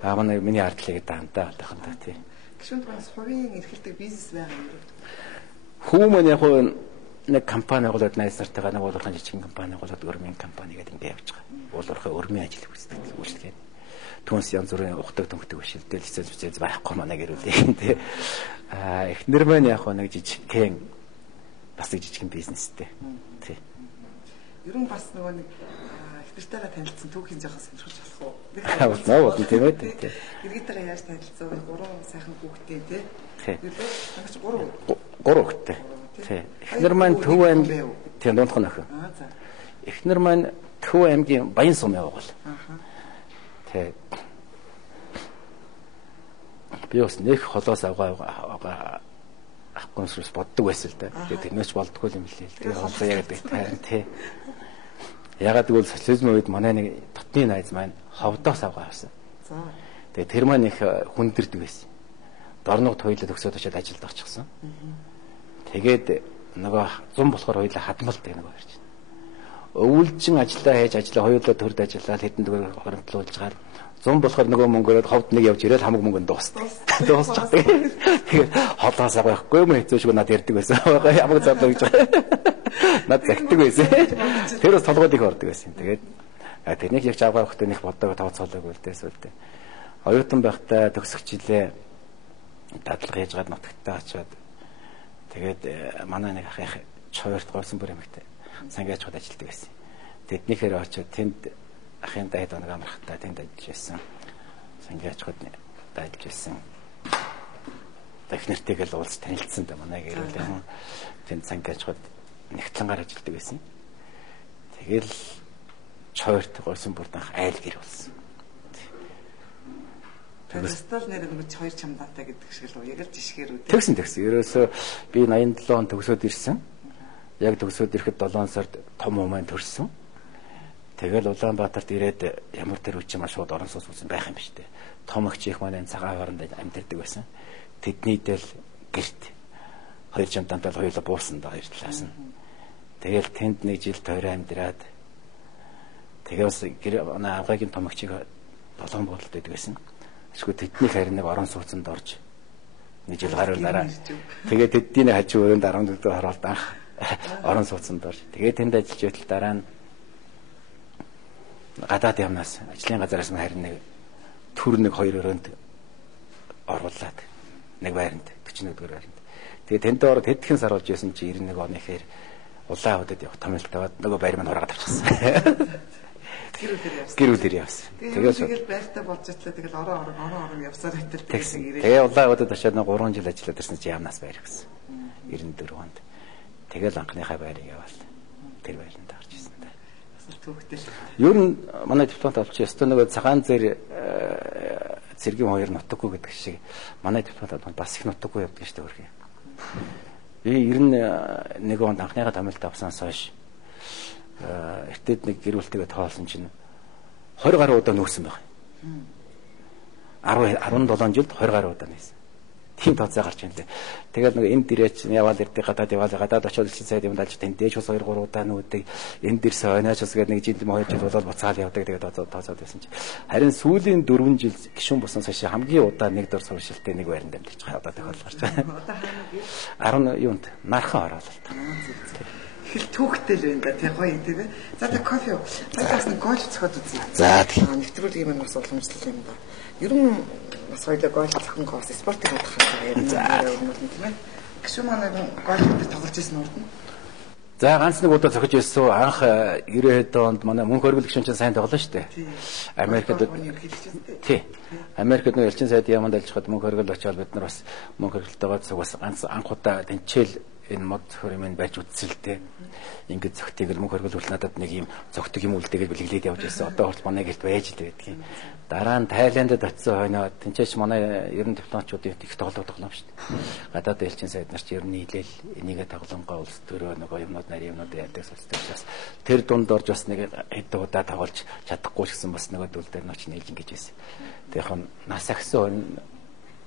Манай миний ардлыг даантаа тахантай тий. Гişүнд бас хувийн эрхэлдэг бизнес байгаа юм. Хүмүүс яг нэг компани болоод найз нартайгаа нэг уулархан жижигэн компани болоод өрмийн компани гэдэг ингэ явж байгаа. Уулархан өрмийн ажил үүсдэг. Түнс янз бүрийн ухдаг төнгөдөг бишэлдэл хэцүү байхгүй манай гэр бүлийн тий. Эхнэр маань яг нэг жижигхэн бас жижигхэн бизнестэй. Тий. Ер нь бас нөгөө нэг ихнэртэйгээ танилцсан түүхийн жоохоос хэмжиж болох уу? Наа бол тийм ээ. Иргэдтэйгээ яаж танилцсан вэ? 3 сайхан хүүхдтэй тий. Юу вэ? Нагч 3 хүүхдтэй. Тий. Эхнэр маань Төв аймгийн тийм дундхан охин. За. Эхнэр маань Төв аймгийн Баян сум явгал. Тий. Би бас нэг холоос авгаа авахгүйс боддог байсан л да. Тэгээд тэрнээс болдгоо юм лээ. Тэгээд одоо яг гэдэг тань тий. Ягаад гэвэл социализмын үед манай нэг дотны найз маань ховдоос авгаа авсан. За. Тэгээ тэр маань их хүндэрдэг байсан. Дорног хоёулаа төгсөөд очиад ажилд орчихсон. Тэгээд нөгөө зам болохоор хоёулаа хадмалдаг нэг байж байна. Өвөлжин ажиллаа хийж ажиллаа хоёулаа төрд ажиллаад хэдэн дөрөв хоримтлуулж гаар зам болохоор нөгөө мөнгөөрөө ховд нэг явж ирээд хамаг мөнгөнд дуусдаг. Дуусчихдаг. Тэгээд холоос авахгүй юм хэцүүшгүй над ярддаг байсан. Ямаг зарлаа гэж байгаа. Над загтдаг байсан. Тэр бас толгойд их ордог байсан. Тэгээд тэрнийг яг авгаа өгөхдөө нэг боддог тооцоолоогүй л дээсвэл дээ. Оюутан байхдаа төгсөх жилээ дадлага хийж гад нутагтаа очиод тэгээд манай нэг ах чойрт гойсон бүр эмэгтэй сангаач хад ажилладаг байсан. Тэднийхээр очиод тэнд ахын дайд оног амрахтаа тэнд ажиллаж байсан. Сангаач хад ажиллаж байсан. Технэртэйгэл уулз танилцсан да манай гэрэл тэнд сангаач хад нэгтлэнгаар ажилладаг байсан. Тэгэл чойрт гойсон бүр данх айл гэр болсон. Фестивал нэр нэг 2 чамдаатай гэдэг шиг л яг л жишгээр үү. Тэгсэн. Ерөөсөө би 87 он төгсөөд ирсэн. Яг төгсөөд ирэхэд 7 сард том хүмүүс төрсөн. Тэгэл Улаанбаатарт ирээд ямар тэр үчим маш шууд орон сууц үзсэн байх юм биш үү. Том эгч их маань цагаан хооронд амьдардаг байсан. Тэдний дээл гэрт 2 чамдаантай хоёулаа буусан да хоёр талаас нь. Тэгэл тэнд нэг жил тойроо амьдраад тэгээс авгагийн том эгчийг 7 буудалд байдаг байсан. Эсвэл тэдний харин нэг орон сууцанд орж нэг жил гаруй дараа тэгээд тэдний хажуу өрөөнд 14 дэх хороолт анх орон сууцанд орж тэгээд тэнд ажиллаж байтал дараа нь гадаад явнаас ажлын газараас нь харин нэг төр нэг 2 өрөөнд оруулаад нэг байранд 41 дэх байранд тэгээд тэнд ороод хэдхэн сар болж байсан чи 91 оны ихэр улаан худад явах томилтойд нөгөө байр маань хураагаад авчихсан. Гэрүүлэр явсан. Тэгээд байртаа болж ирлээ. Тэгэл орон явсаар хэтэл тэгээ улаан худад очиад 3 жил ажиллаад ирсэн чи явнаас байр гэсэн. 94 онд. Тэгэл анхныхаа байрыг яваал. Тэр байранд орж ирсэн да. Бас түүхтэй. Ер нь манай дипломт олчих ёстой нөгөө цагаан цэргийн хоёр нутаггүй гэдэг шиг манай дипломт бас их нутаггүй явдаг шүү дээ хөрхий. Би 91 онд анхныхаа томилт авснаас хойш эртэд нэг гэрүүлтэйгээ тоолсон чинь 20 гаруй удаа нүүсэн байна. 17 жилд 20 гаруй удаа нээсэн. Тийм тооцоо гарч байна лээ. Тэгээд нэг энд дээрээ чинь яваал ирдэг гадаад очиод чинь сайд юм далж тэнд дээш ус 2 3 удаа нүүдэг. Энд дээрс ойнаач ус гэдэг нэг жил 2 жил болоод буцаал явдаг. Тэгээд тооцоод байсан чинь харин сүүлийн 4 жил гişүн бусан цааш хамгийн удаа нэг дор суршилттэй нэг байранд амьдарч байгаа одоо тохиол гарч байна. Одоо 10 юунд нархан ороод л та. Хэл түүхтэй л байна да тий гоё тийм ээ. За та кофе уу. Цаас нэг гольф зохиод үзье. За нэвтрүүлэг юм бас уламжлал юм да. Ер нь бас хоёлоо гольф зохион коос спортыг хадах юм байна тийм ээ. Гişүн манай гольф дээр тоглож ирсэн урд нь. За ганц нэг удаа зохиж ирсэн. Анх 90-ад онд манай мөнх хөргөл гişүн чинь сайн тоглоно шүү дээ. Америкт тий. Америкт нэг элчин сайд яманд ажиллахад мөнх хөргөл очиод бид нар бас мөнх хөргөлтэйгээ цугаас ганц анх удаа тэнцэл энэ мод хөрөмөнд байж үзсэлтэй. Ингээд зөгтгийг мөнх хөргөл хүртэл надад нэг юм зөгтөг юм үлдээгээд бэлгэлээд явж байсан. Одоо хүртэл манай гэрт байж л байдгийн. Дараа нь Тайландд очисон хойноо тэнцээч манай ерөн дипломатчуудын их тоглоом шүү дээ. Гадаад элчин сайд нар ч ер нь нийлээл энийгээ тоглоомгоо улс төрөө нөгөө юмнууд нарийн юмнууд яадаг сонсдогчаас тэр дунд орж бас нэг хэдэн удаа тоглож чадахгүй ч гэсэн бас нөгөө дүл дээр ноч нийлж ингэж байсан. Тэг яг нас агсан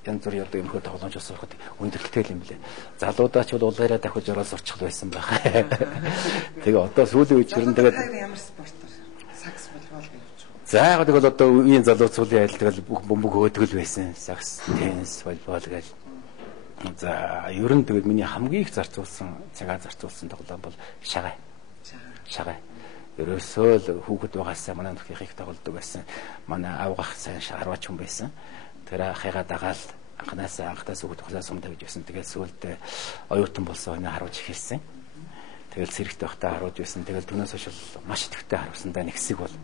янз бүрийн одоо юмхөө тоглоомж сурахад өндөрлөлтэй юм блэ. Залуудаа ч бол улгаараа дахиж ороод сурчих байсан байх. Тэгээ одоо сүүлийн үед ер нь тэгээд ямар спортоор сакс волейбол явууч. За яг бол одоо үеийн залуу цуглын айл тэгэл бүх бөмбөг хөөдгөл байсан. Сакс, теннис, волейбол гэл. За ер нь тэгээд миний хамгийн их зарцуулсан тоглоом бол шагай. Шагай. Ерөөсөө л хүүхэд байгаасаа манай нөхрийн их тоглодог байсан. Манай авгах сайн шарваач хүн байсан. Тэр ахыгаа дагаал анхтаас хүүхэд хулаа сум тавьж байсан. Тэгээд сүүлдээ оюутан болсон хойно харуулж эхэлсэн. Тэгэл сэрэгтэй байхдаа харуулж байсан. Тэгэл түүнээс хойш маш идэвхтэй харуулсандаа нэг хэсэг бол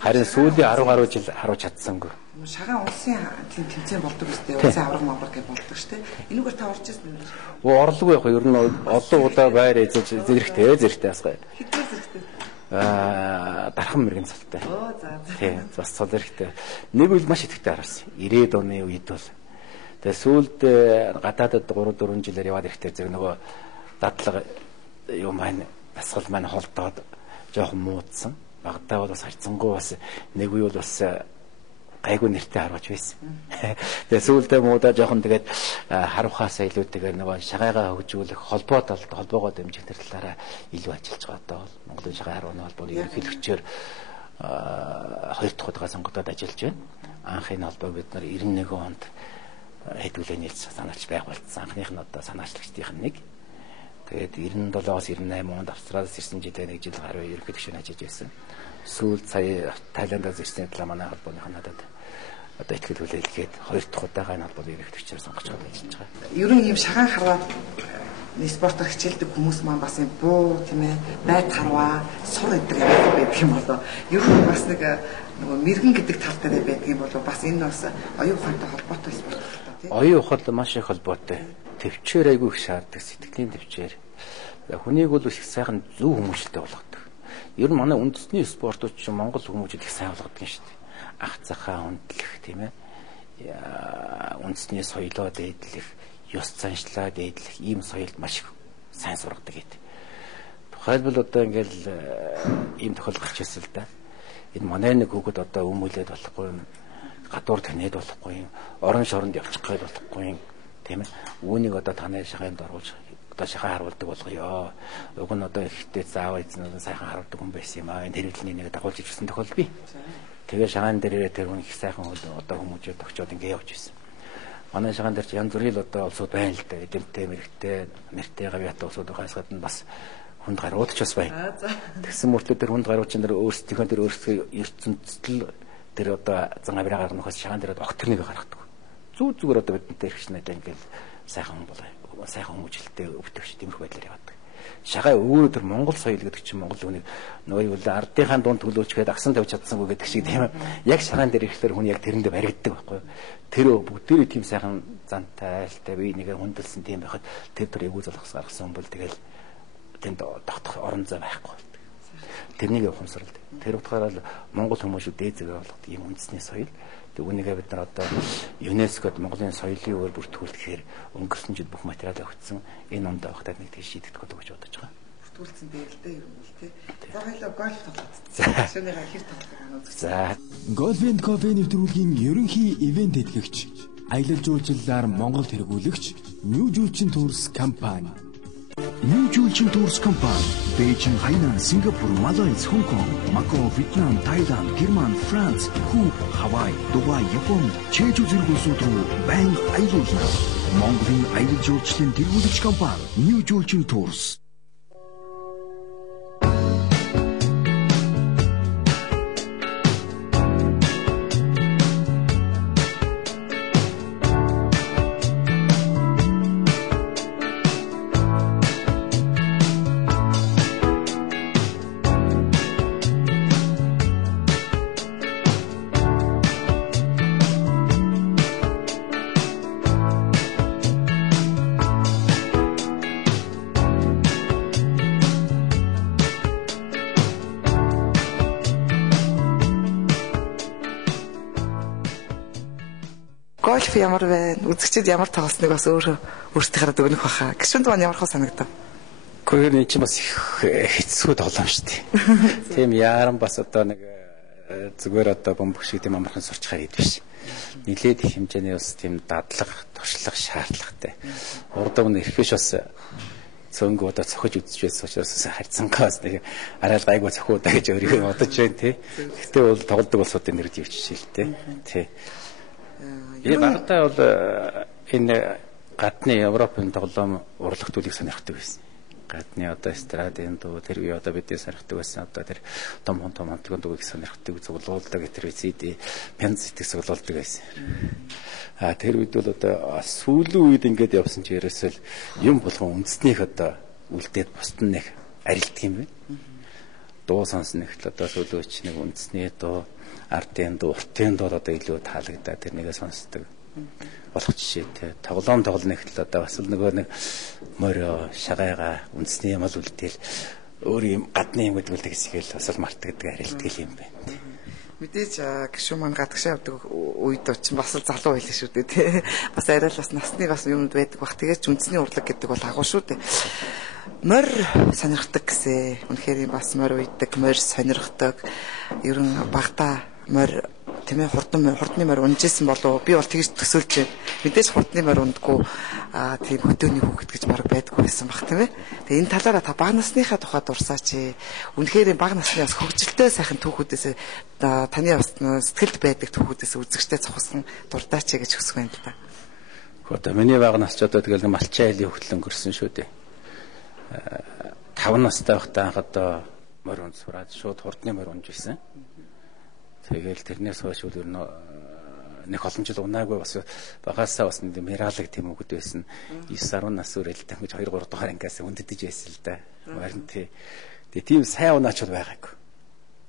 харин сүүлийн 10 гаруй жил харуулж чадсангүй. Шагаан улсын тэмцээн болдог үстэй. Улсын авраг мавраг гэж болдог штэ. Энүүгээр та орж ирсэн юм уу? Орлого яг ер нь олон удаа байр эзэж зэрэгтэй асгая. Хэдгээр зэрэгтэй? Дархан мэрэгэн цалтай. Оо за. Тий, бас цол хэрэгтэй. Нэг үл маш идэвхтэй харуулсан. 90-ад оны үед бол тэгээ сүүлд гадаадад 3-4 жилээр яваад ирэхдээ зэрэг нөгөө дадлага юу маань асгал маань холдоод жоохон муудсан. Багтаа бол бас харьцангуй бас нэг үе бол бас гайгүй нэртэй харваж байсан. Тэгээ сүүлдээ муудаа жоохон тэгээд харуухаасаа илүү тэгээд нөгөө шагайгаа хөгжүүлэх холбоогоо дэмжих талаараа илүү ажиллаж байгаа даа. Монголын шагай харуулны холбооны ерөнхийлөгчөөр 2 дахь удаа сонгогдоод ажиллаж байна. Анхны холбоо бид нар 91 онд хэдүүлээ нийлж санаачилж байх болсон. Анхных нь одоо санаачлагчдын нэг. Тэгээд 97-оос 98 онд Австраlis ирсэн жилдээ 1 жил гаруй ерөнхийлөгчөөр ажиллаж байсан. Сүүлд сая Тайландаас ирсэн талаа манай холбооных нь надад одоо ихтгэл хүлээлгээд 2 дахь удаага энэ холбооны ерөнхийлөгчөөр сонгож байгаа гэж хэлж байгаа. Ер нь ийм шагаан харваад спортоор хичээлдэг хүмүүс маань бас юм буу тийм ээ байд харваа сур эдгээр байдаг юм болоо. Ер нь бас нэг нөгөө мэрэгэн гэдэг тал дээр байдаг юм болоо. Бас энэ бас оюун ухаантай холбоотой спорт л тийм. Оюун ухаан маш их холбоотой. Төвчээр айгүй их шаарддаг сэтгэлийн төвчээр. Хүнийг бол их сайхан зөв хүмүүжлэлтэй болгодог. Ер нь манай үндэсний спортууд чинь Монгол хүмүүжил их сайн болгодог юм шүү дээ. Ах цахаа үнэлэх тийм ээ. Үндэсний соёлоо дээдлэх, ёс заншлаа дээдлэх ийм соёлд маш их сайн сургадаг гэдэг. Тухайлбал одоо ингээл ийм тохиолдол гарч ирсэн л да. Энэ манай нэг хүүхэд одоо өмүүлээд болохгүй юм, гадуур таньд болохгүй юм, орон шоронд явчих гээд болохгүй юм, тийм ээ. Үүнийг одоо танай шаханд оруулж одоо шахаа харуулдаг болгоё. Уг нь одоо ихтэй заав эзэн сайхан харуулдаг хүн байсан юм аа. Энэ хэрэглэний нэг дагуулж ирсэн тохиолдол бий. Тэгээ шагаан дээрээ тэр хүн их сайхан одоо хүмүүжээд тогчоод ингэ явж ирсэн. Манай шагаан дээр янз бүрийн одоо улсууд байна л да. Эдэмтэй, мэрэгтэй гавьяатай улсууд байхаас гадна бас хүнд гарууд ч бас байна. Тэгсэн мөртлөө тэр хүнд гарууд чинь өөрсдийнхөө ертөнцийн тэр одоо зан авираа гарнахаас шагаан дээрээ огторныг гаргадаг. Зүгээр одоо бидэнтэй ирэх шинэ ингээл сайхан хүн болоо. Сайхан хүмүүжлэлтэй өвтөгч тиймэрхүү байдлаар яваад. Шагай өөрөө тэр Монгол соёл гэдэг чинь Монгол хүнийг нөгөө юу л ардынхаа дунд төлөөчгээд агсан тавьж чадсангүй гэдэг шиг тийм ээ. Яг шагаан дээр ирэхлээр хүн яг тэрэндээ баригддаг байхгүй юу. Тэр бүгдээрээ тийм сайхан зантай айлтай бие нэгэ хүндэлсэн тийм байхад тэр эвгүй залхас гаргасан хүн бол тэгэл тэнд тогтох орон зай байхгүй. Тэрнийг ухамсарлаа. Тэр утгаараа Монгол хүмүүсүүд дээд зэвээ болгох ийм үндэсний соёл. Үүнийгээ бид нар одоо ЮНЕСКОд Монголын соёлын өөр бүртгүүлэхээр өнгөрсөн жил бүх материал өгсөн. Энэ онд авахтаа нэг тийш шийдэгдэх болов гэж бодож байгаа. Бүртгүүлсэн дээрэлтэй юм бол тий. За хоёлоо гольф тоглоцсон. Шөнөгээ хэр тоглох вэ? За Golf and Coffee нэвтрүүлгийн ерөнхий ивент эдгэгч, аялал жуулчлалаар Монгол тэргүүлэгч New Julchin Tours компани. New Julchin Tours компани Бээжин, Хайнан, Сингапур, Малайз, Хонконг, Макао, Вьетнам, Тайланд, Герман, Франц, Куб, Хавай, Дубай, Япон, Чежу зэрэг улсууд руу байнга аялуулна. Монголын аялал жуулчлалын тэргүүлэгч компани New Julchin Tours. Гольф ямар байна? Үзэгчид ямар тоглосныг бас өөртөө дүгнэх баха. Гишүүнд маань ямар хөө санагдав? Гэхдээ энэ чинь бас их хэцүү тоглоом шүү дээ. Тийм яран бас одоо нэг зүгээр одоо бомбог шиг тийм амархан сурчхаар хэд биш. Нилээд их хэмжээний бас тийм дадлага, туршлага шаардлагатай. Урд өмнө ирэхвэж бас цөөнгөө одоо цохиж үзэж байсан учраас харьцангаас нэг арай гайгүй цохиудаа гэж өөрийгөө бодож байна тий. Гэхдээ бол тоглодог улсуудын нэрд явчихжээ л тий. Багтаа бол энэ гадны Европын тоглоом урлагтуулыг сонирхдаг байсан. Гадны одоо эстрадын дуу тэр үе одоо бидний сонирхдаг байсан. Одоо тэр том дууг сонирхдаг цуглуулдаг тэр CD пянз зэтг цуглуулдаг байсан. Тэр үед бол одоо сүүлийн үед ингээд явсан ч ерөөсөө юм болгон үндэснийх одоо үлдээд бусд нь нэг арилдаг юм байна. Дуу сонсно ихл одоо сүүлөөч нэг үндэсний дуу ардын дуу, уртын дуу одоо илүү таалагдаад тэр нэгээ сонсдог болох жишээ тий. Тоглоом тоглоно ихтэл одоо бас нөгөө нэг морио, шагайгаа, үндэсний юм л үлдээл өөр юм гадны юм гэдэг үл тэгсгээл бас мартагддаг арилдаг юм байна. Мэдээж гişүү маань гадагшаа явдаг үед ч бас залуу байлаа шүү дээ тий. Бас арай л бас насны бас юмд байдаг бах. Тэгээд үндэсний урлаг гэдэг бол агуу шүү дээ. Морь сонирхдаг гэсэн. Үнэхээр бас морь уйдаг, морь сонирхдаг. Ер нь багтаа морь тэмээ хурдны морь унжсэн болов би бол тэгж төсөөлж байна. Мэдээж хурдны морь ундгүй тийм хөдөөний хүүхэд гэж баг байдгүй байсан баг тийм ээ. Тэгээ энэ талаараа та бага насныхаа тухайд дурсаач. Үнэхээр бага насны бас хөгжилтэй сайхан түүхүүдээс таны бас сэтгэлд байдаг түүхүүдээс үзэгчтэй цохсон дуртаач гэж хүсэх байна л да. Одоо миний бага нас ч одоо тэгэл малчаа айлын хөлтөл өнгөрсөн шүү дээ. 5 настай байхдаа анх одоо морь унд сураад шууд хурдны морь унж ирсэн. Тэгэл тэрнээс хойш үл нэг олон жил унаагүй бас багасаа бас миралаг тийм үгд байсан. 9-10 нас үрэлтэй гэж 2-3 дугаар ангиас үндэдэж байсан л да. Харин тэгээ тийм сайн унаач бол байгаагүй.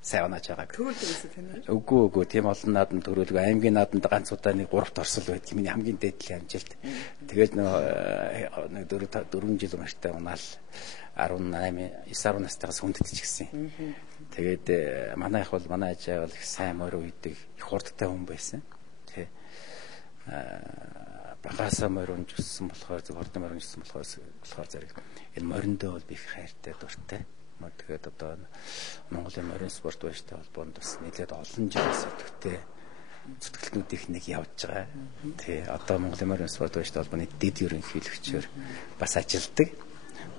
Сайн унаач байгаагүй. Төрүүлдэгээс тань. Үгүй тийм олон наадам төрүүлгүй. Аймгийн наадамд ганц удаа нэг 3-т орсол байдаг. Миний хамгийн дээдлийн амжилт. Тэгээд нэг 4 жил өмөртэй унаал 9-10 настайгаас хүндэтж гисэн. Тэгээд манай их бол манай ажаа бол их сайн морь үйдэг, их хурдтай хүн байсан. Тэ. Багасаа морь унжсан болохоор зөв хурдан морь унжсан болохоор зэрэг энэ мориндоо бол би их хайртай дуртай. Тэгээд одоо Монголын морин спорт байштай холбоонд бас нэлээд олон жилээс өтөвтэй зүтгэлтнүүдийнх нэг явж байгаа. Тэ. Одоо Монголын морин спорт байштай холбооны дэд ерөнхийлөгчөөр бас ажилдаг.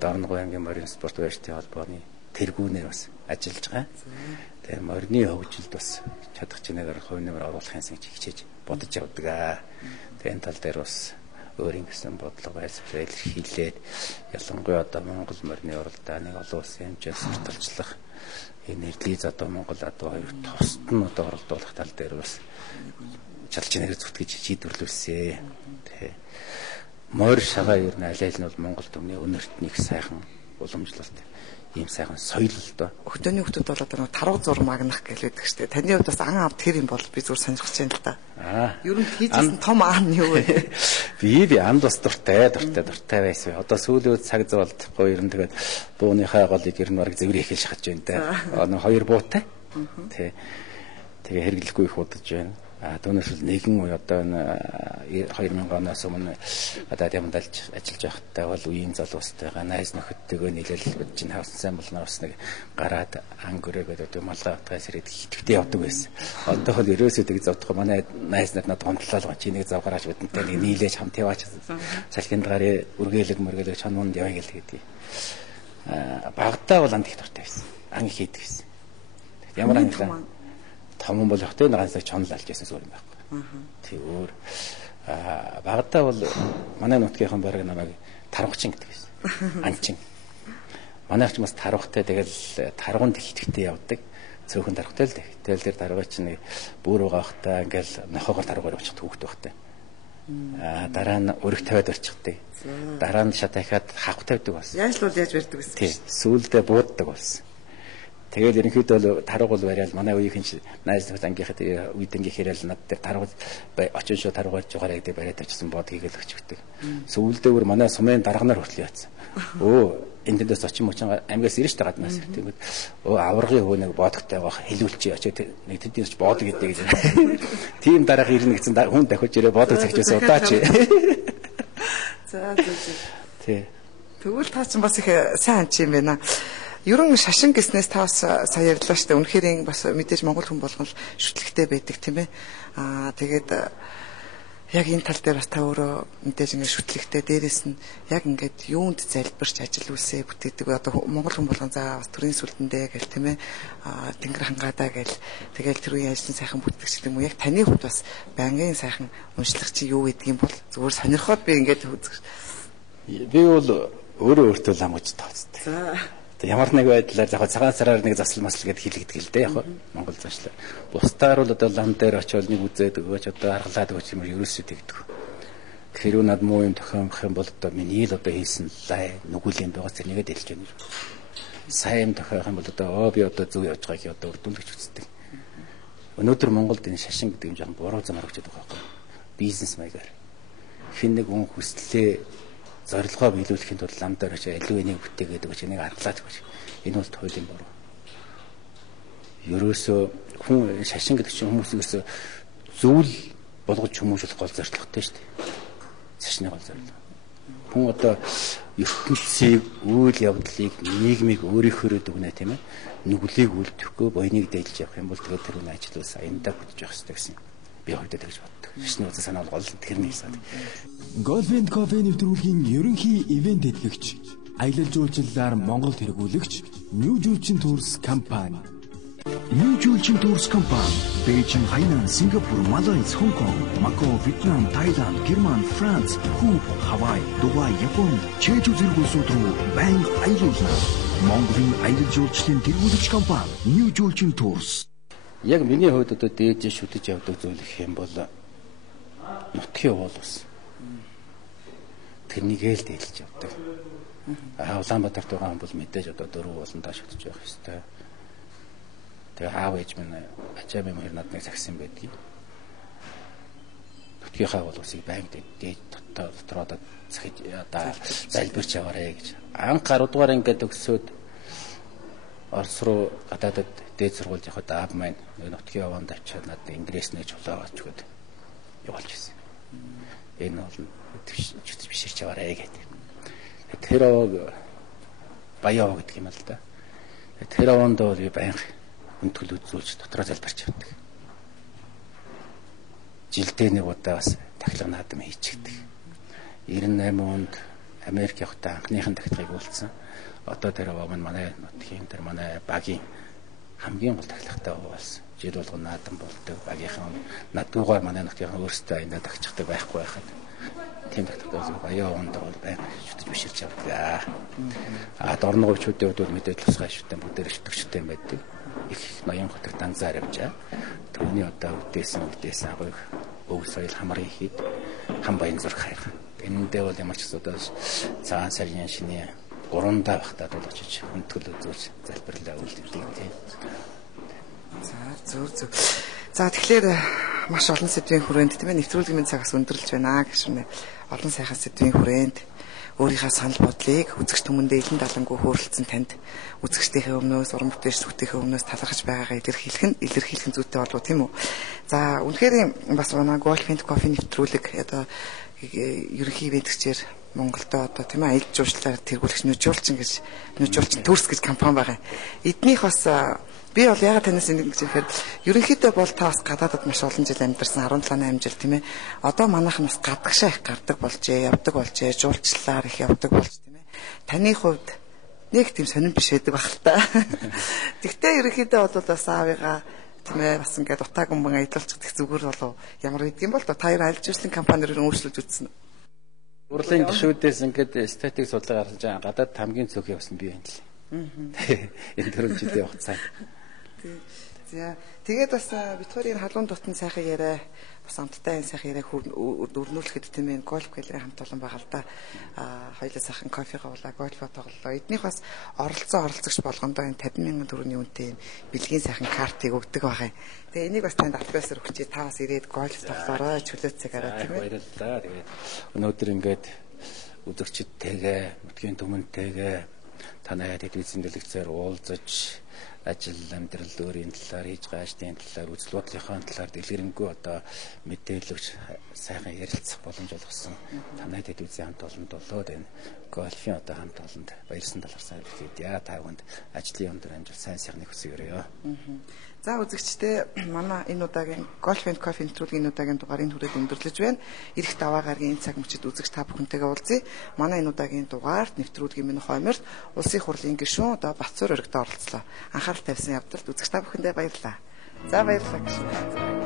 Дорногов аймгийн морин спорт байштай холбооны тэргүүнээр бас ажиллаж байгаа. Тэгээ морины хөгжилд бас чадах чинээгээр хувь нэмэр оруулахын гэж хичээж бодож явдаг. Тэгээ энэ тал дээр бас өөрийн гэсэн бодлого байсаар илэрхийлээд ялангуяа одоо Монгол морины уралдаа нэг олон улсын хэмжээнд сурталчлах энэ нэрлэлийг одоо Монгол одоо хоёр тусад нь одоо оролдуулах тал дээр бас чадах чинээгээр зүтгэж шийдвэрлүүлсэн. Тэгээ морь шагаа ер нь аль аль нь бол Монгол төмний өнөрт нэг сайхан уламжлалт ийм сайхан соёл л доо. Хөдөөний хүмүүс бол одоо таруу зур магнах гэлээдэг штэ. Таны хувьд бас ан ав тэр юм бол би зүгээр сонирхож байна л да. Ер нь хийжсэн том ан юу вэ? Би анд бас дуртай байсан. Одоо сүүлийн цаг зав болдохгүй ер нь тэгээд бууныхаа голыг ер нь бараг зэврээ ихэл шахаж байна да. Хоёр буутай. Тэгээ хэрэглэхгүй их удаж байна. Түүнээс нэгэн үе одоо энэ 2000 оноос өмнө одоо яманд ажиллаж байхдаа бол үеийн залуустайгаа найз нөхөдтэйгөө нийлэл чинь хавсан сайн болноор бас нэг гараад ангөрөөгээд одоо малгай утгаас ирээд хитвтэй явдаг байсан. Одоо бол ерөөсөө тэг завдах манай найз надад гомдлоо чи нэг зав гараач бидэнтэй нэг нийлээж хамт яваач. Салхинд гараа үргэлэг чанмонд явъя гэдэг. Багтаа бол анд их дуртай байсан. Ан их хийдэг байсан. Ямар ангилаа том бол явахтай ганцаа чонол алж байсан зүйл юм байхгүй. Тий өөр багтаа бол манай нутгийнхан бараг намайг тарвагчин гэдэг байсан. Анчин. Манайч бас тарвагтай тэгэл таргунд хитгэвтэй явдаг. Цөөхөн тарвагтай л дээ. Тэгэл тэр тарвагч нэг бүр байгаа хта ингээл нохоогоор тарвагаар явчих түүхтэй байхтай. Дараа нь өрг тавиад орчихдаг. Дараа нь шат дахиад хавх тавьдаг болсон. Яаж л яаж барьдаг байсан. Тий. Сүүлдээ бууддаг болсон. Тэгээд ерөнхийдөө бол таргуул бариал манай үеийнхэн найз нөхөд ангийнхад үйдэнгийн хэрэл над дээр таргуул очиж шууд таргуул жугаараа гэдэг бариад очсон бодгийг л өчгдөг. Сүүлдээ бүр манай сумын дарганаар хүртэл яатсан. Энд дэс очин мочин амгаас ирж та гаднаас тэгээд аваргын хөө нэг боодогтой байх хэлүүлчих очиж нэг тэднийс боодог гэдэг гэж. Тийм дарга ирнэ гэсэн хүн дахиж ирээ боодог цагчаас удаач. За. Тий. Тэгвэл та ч бас их сайн анч юм байна. Ерөн шашин гэснээс та бас сая ярьлаа шүү дээ. Үнэхээр бас мэдээж монгол хүн болгон шүтлэгтэй байдаг тийм ээ. Тэгээд яг энэ тал дээр бас та өөрөө мэдээж ингээд шүтлэгтэй дээрээс нь яг ингээд юунд залбирч ажил үйлсээ бүтээдэг. Одоо монгол хүн болгон за бас төрийн сүлдэндээ гэл тийм ээ. Тэнгэр хангаадаа гэл тэгэл тэр үеийн ажлын сайхан бүтдэг гэдэг юм уу. Яг таны хувьд бас байнгын сайхан уншлах чи юу гэдэг юм бол зүгээр сонирхоод би ингээд үзэх. Би бол өөртөө ламж тооцтой. За ямар нэг байдлаар яг цагаан сараар нэг засал масл гэд хэлэгдэг л дээ яг Монгол зашлаа. Бусдаар бол одоо лам дээр очивол нэг үзээд өгөөч одоо аргалаад өгч юм ерөөсөө тэгдэг. Тэгэхээр над муу юм тохиомох юм бол одоо миний л одоо хийсэн лай нүгүүлийн байгаас тэрнийгээ дэлж байна. Сайн юм тохиох юм бол одоо би одоо зөв явж байгааг одоо өрдүүлж үздэг. Өнөөдөр Монголд энэ шашин гэдэг юм жоохон буруу замаар өгчөд байгаа байхгүй. Бизнес маягаар. Хин нэг хүн хүслээ зорилгоо биелүүлэхийн тулд лам дээр очиж аливаа нэг бүтээгээд өгч энийг аргалаад өгч. Энэ бол хуулийн буруу. ерөөсөө хүн шашин гэдэг чинь хүмүүсээс зөвл болгож хүмүүжүүлэх гол зорилготой шүү дээ. Шашны гол зорилго. Хүн одоо ертөнцийг, үйл явдлыг, нийгмийг өөрийнхөө дүгнэ тийм ээ. Нүглийг үлдэхгүй, буйныг дээлж явах юм бол тэгээд тэр үний ажил ус аяндаа бүтэж явах хэрэгтэй гэсэн. Би хоёроо тэгж боддог. Шашны үзэл санаа бол гол тэрний хэсэг. Golf and Coffee нэвтрүүлгийн ерөнхий ивент хөтлөгч, аялал жуулчлалаар Монголд хэрэгүүлэгч New Julchin Tours компани. New Julchin Tours компани Бээжин, Хайнан, Сингапур, Малайз, Хонконг, Макао, Вьетнам, Тайланд, Герман, Франц, Куб, Хавай, Дубай, Япон, Чежу зэрэг улсууд руу байнга аялуулна. Монголын аялал жуулчлалын тэргүүлэгч компани New Julchin Tours. Яг миний хувьд одоо дээж шүтэж явдаг зүйл гэх юм бол нутгийн уул ус. Тэрнийгээ л дээлж явдаг. Улаанбаатарт байгаа юм бол мэдээж одоо 4 ууландаа шүтэж явах ёстой. Тэгээ аав ээж минь ачаа минь хоёр надад загсан байдгийг. Нутгийнхаа уул усыг байнга дээж дотроо захиж одоо залбирч яваарэ гэж. Анх 10 дугаар ингээд өгсөд Орос руу гадаадад дээд сургуульд явхад аав маань нутгийн яванд авчаад надад ингээс нээж хулаагач гээд явуулж ирсэн. Энэ бол чөтөж биширч яваарэ гэдэг. Тэр овог баяа гэдэг юм л да. Тэр овонд бол байнга өнтгөл үзүүлж дотроо залбирч явдаг. Жилдээ нэг удаа бас тахлаг наадам хийчихдэг. 98 онд Америк явахдаа анхныхын тахлагыг уулзсан. Одоо тэр овог нь манай нутгийн тэр манай багийн хамгийн гол тахлагтай овог болсон. Жил болгон наадам болдог. Багийнхан надгуугаар манай нутгийн өөрсдөө энэ тагчдаг байхгүй байхад тийм тахлагтай баяа овонд бол байнга шүтэж биширч явдаг. Дорногоочдын хувьд бол мэдээж тусгай шүтэн бүгдээр шүтгчтэй юм байдаг. Их ноён хотод данзаар явжаа. Түүний одоо үдээсэн агуу өв соёл хамрын хийд хам баян зурх хайр. Эндээ бол ямар ч асуудал цагаан сарын шинэ 3 даа багтаад бол очиж өнтгөл үзүүлж залбирлаа үлддэг тийм. За зөв. За тэгэхээр маш олон сэдвийн хүрээнд тийм ээ нэвтрүүлгийн цагаас өндөрлж байна гэж шинэ олон сайхан сэдвийн хүрээнд өөрийнхөө санал бодлыг үзэгч түмэндээ илэн далангуу хөөрөлдсөн танд үзэгчдийнхээ өмнөөс уран бүтээлч зүгтийнхээ өмнөөс талархаж байгаагаа илэрхийлэх зүйтэй болов тийм үү. За үнэхээр бас манай Golf and Coffee нэвтрүүлэг одоо ерөнхий ивентгчээр Монголд одоо тийм ээ аялал жуулчлалаар тэргүүлэгч New Julchin Tours гэж компани байгаа. Эднийх бас би бол ягаад танаас ингэ гэж ихээр ерөнхийдөө бол та бас гадаадад маш олон жил амьдарсан 17-8 жил тийм ээ. Одоо манайх нь бас гадагшаа их гардаг болжээ, явдаг болжээ, жуулчлалаар их явдаг болж тийм ээ. Таны хувьд нэг тийм сонирн биш байдаг баг л та. Тэгтээ ерөнхийдөө бол бас аавыгаа тийм ээ бас ингээд утаа гүмбэн аялуулчих зүгээр болов ямар гэдгийм бол та хоёр аялал жуулчлалын компаниэр өөрчлөж үзсэн үү? Урлын гишүүдээс ингээд статистик судлаа гаргаж байгаа гадаад хамгийн цөөхий явсан би байна л. Энэ 4 жилийн хугацаанд. За тэгээд бас Викторийн халуун дотн сайхан яриа бас амттай энэ сайхан яриаг өрнүүлэхэд тийм ээ гольф гэлээ хамт олон байгаа л да. Хоёулаа сайхан кофега уулаа, гольфо тоглолоо. Эднийх бас оролцогч болгондоо энэ 50,000 төгрөгийн үнэтэй бэлгийн сайхан картыг өгдөг байгаа юм. Тэгээ энийг бас танд автобусаар өгчээ. Та бас ирээд гольф тоглоорой, чөлөөцөөгаараа тийм ээ. Баярлалаа. Тэгээд өнөөдөр ингээд үзэгчдтэйгээ, нутгийн түмэнтэйгээ танай телевизэн дэлгэцээр уулзаж ажил амьдрал өөрийн талаар хийж байгаа ажлын талаар үзэл бодлынхаа талаар дэлгэрэнгүй одоо мэдээлэлж сайхан ярилцах боломж олгосон. Танай телевизийн хамт олонд болоод энэ гольфын одоо хамт олонд баярсан талархсан хэлээд та бүхэнд ажлын өндөр амжилт сайн сайхныг хүсье. За үзэгчдээ манай энэ удаагийн Golf and Coffee нэвтрүүлгийн удаагийн дугаарыг хүрээд өндөрлөж байна. Ирэх даваа гарагийн энэ цаг мөчид үзэгч та бүхэнтэйгээ уулзъя. Манай энэ удаагийн дугаарт нэвтрүүлгийн минь хойморт улсын хурлын гишүүн одоо Батцуур өргөдөө оролцлоо. Анхаарал тавьсан явдалд үзэгч та бүхэндээ баярлалаа. За баярлалаа гişүн.